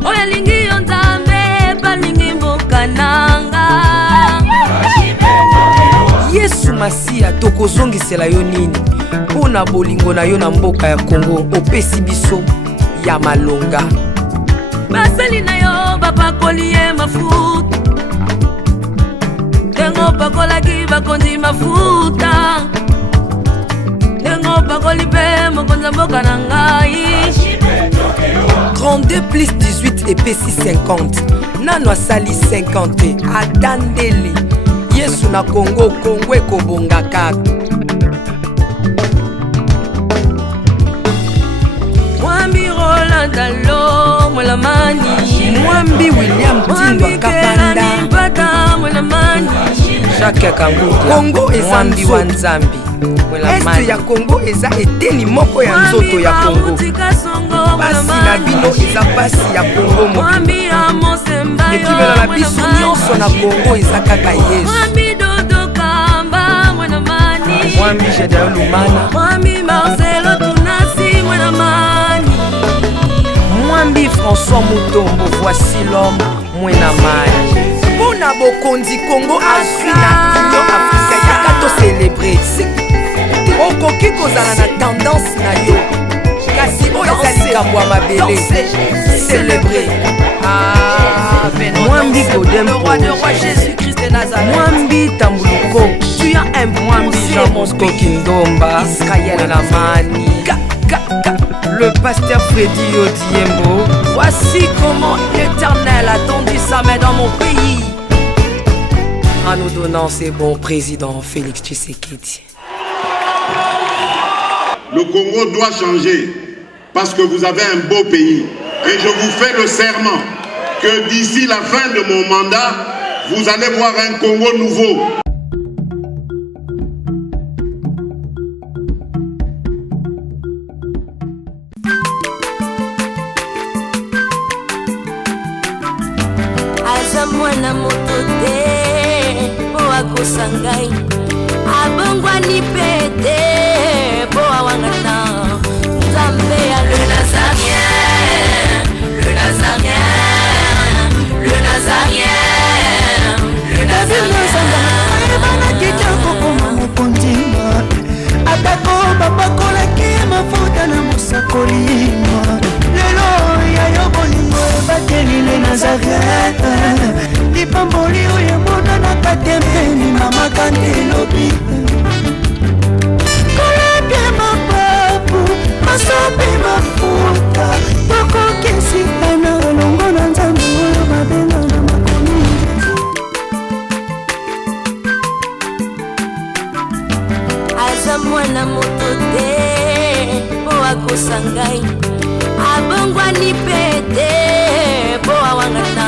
oya lingi yo Nzambe balingi mboka nanga. Yesu Masia tokozongisela yo nini pona bolingo na yo na mboka ya Congo opesi biso ya malonga. Basali na yo bapakoli ye mafuta, ndengo pakolaki bakonzi mafuta, ndengo pakoli pe mokonza mboka na ngai. 32 plus 18 epesi 50, nano asali 50 atandeli Yesu na Congo, Congo ekobonga kaka. Mwambi Roland Dalo Mwelamani, Mwambi William Tindwa Kapanda, Jacques Kangudia, Congo eza Mwambi wa Nzambi Este ya Congo eza eteni moko ya nzoto ya Congo. Basi na bino eza pasi ya Congo moko. Ekibela na biso nyonso na Congo eza kaka Yesu. Mwambi Gédéon Lumana, Mwambi Marcelo Tunasi Mwenamani, Mwambi François Moutombo, voici l'homme Mwenamani. Pona bokonzi Congo Afrika, Union Africa, yaka to célébrer. Okoki kozala na tendance na yo, kasi oyo eza likambo ya mabele. Célébrer. Ah, Mwambi Godempo, le roi de roi Jésus-Christ de Nazareth. Mwambi Tambuluko, Tu as un Mwambi Jean Bosco Kindomba, Israël Mwenamani, le pasteur Freddy Odiembo. Voici comment l'Éternel a tendu sa main dans mon pays. En nous donnant ces bons présidents Félix Tshisekedi. Le Congo doit changer parce que vous avez un beau pays. Et je vous fais le serment que d'ici la fin de mon mandat, vous allez voir un Congo nouveau. Aza mwana moto te po akosa ngai, abongwani pe te po awangana. Nzambe ya le Nazarien, le Nazarien, le Nazarien, le Nazarien. ebanaki kokoma mokondima atako bapakolaki mafuta na mosakolima lelo yayo bolingo ebateli le Nazareth lipamboli oyo emonanaka tembeni mamakandi elobi kolapie mapapu masope mafuta tokokisikana elongo na nzambe oyo babenga na makomi aza mwana moto te po akosa ngai, abongwani pe te po awangana.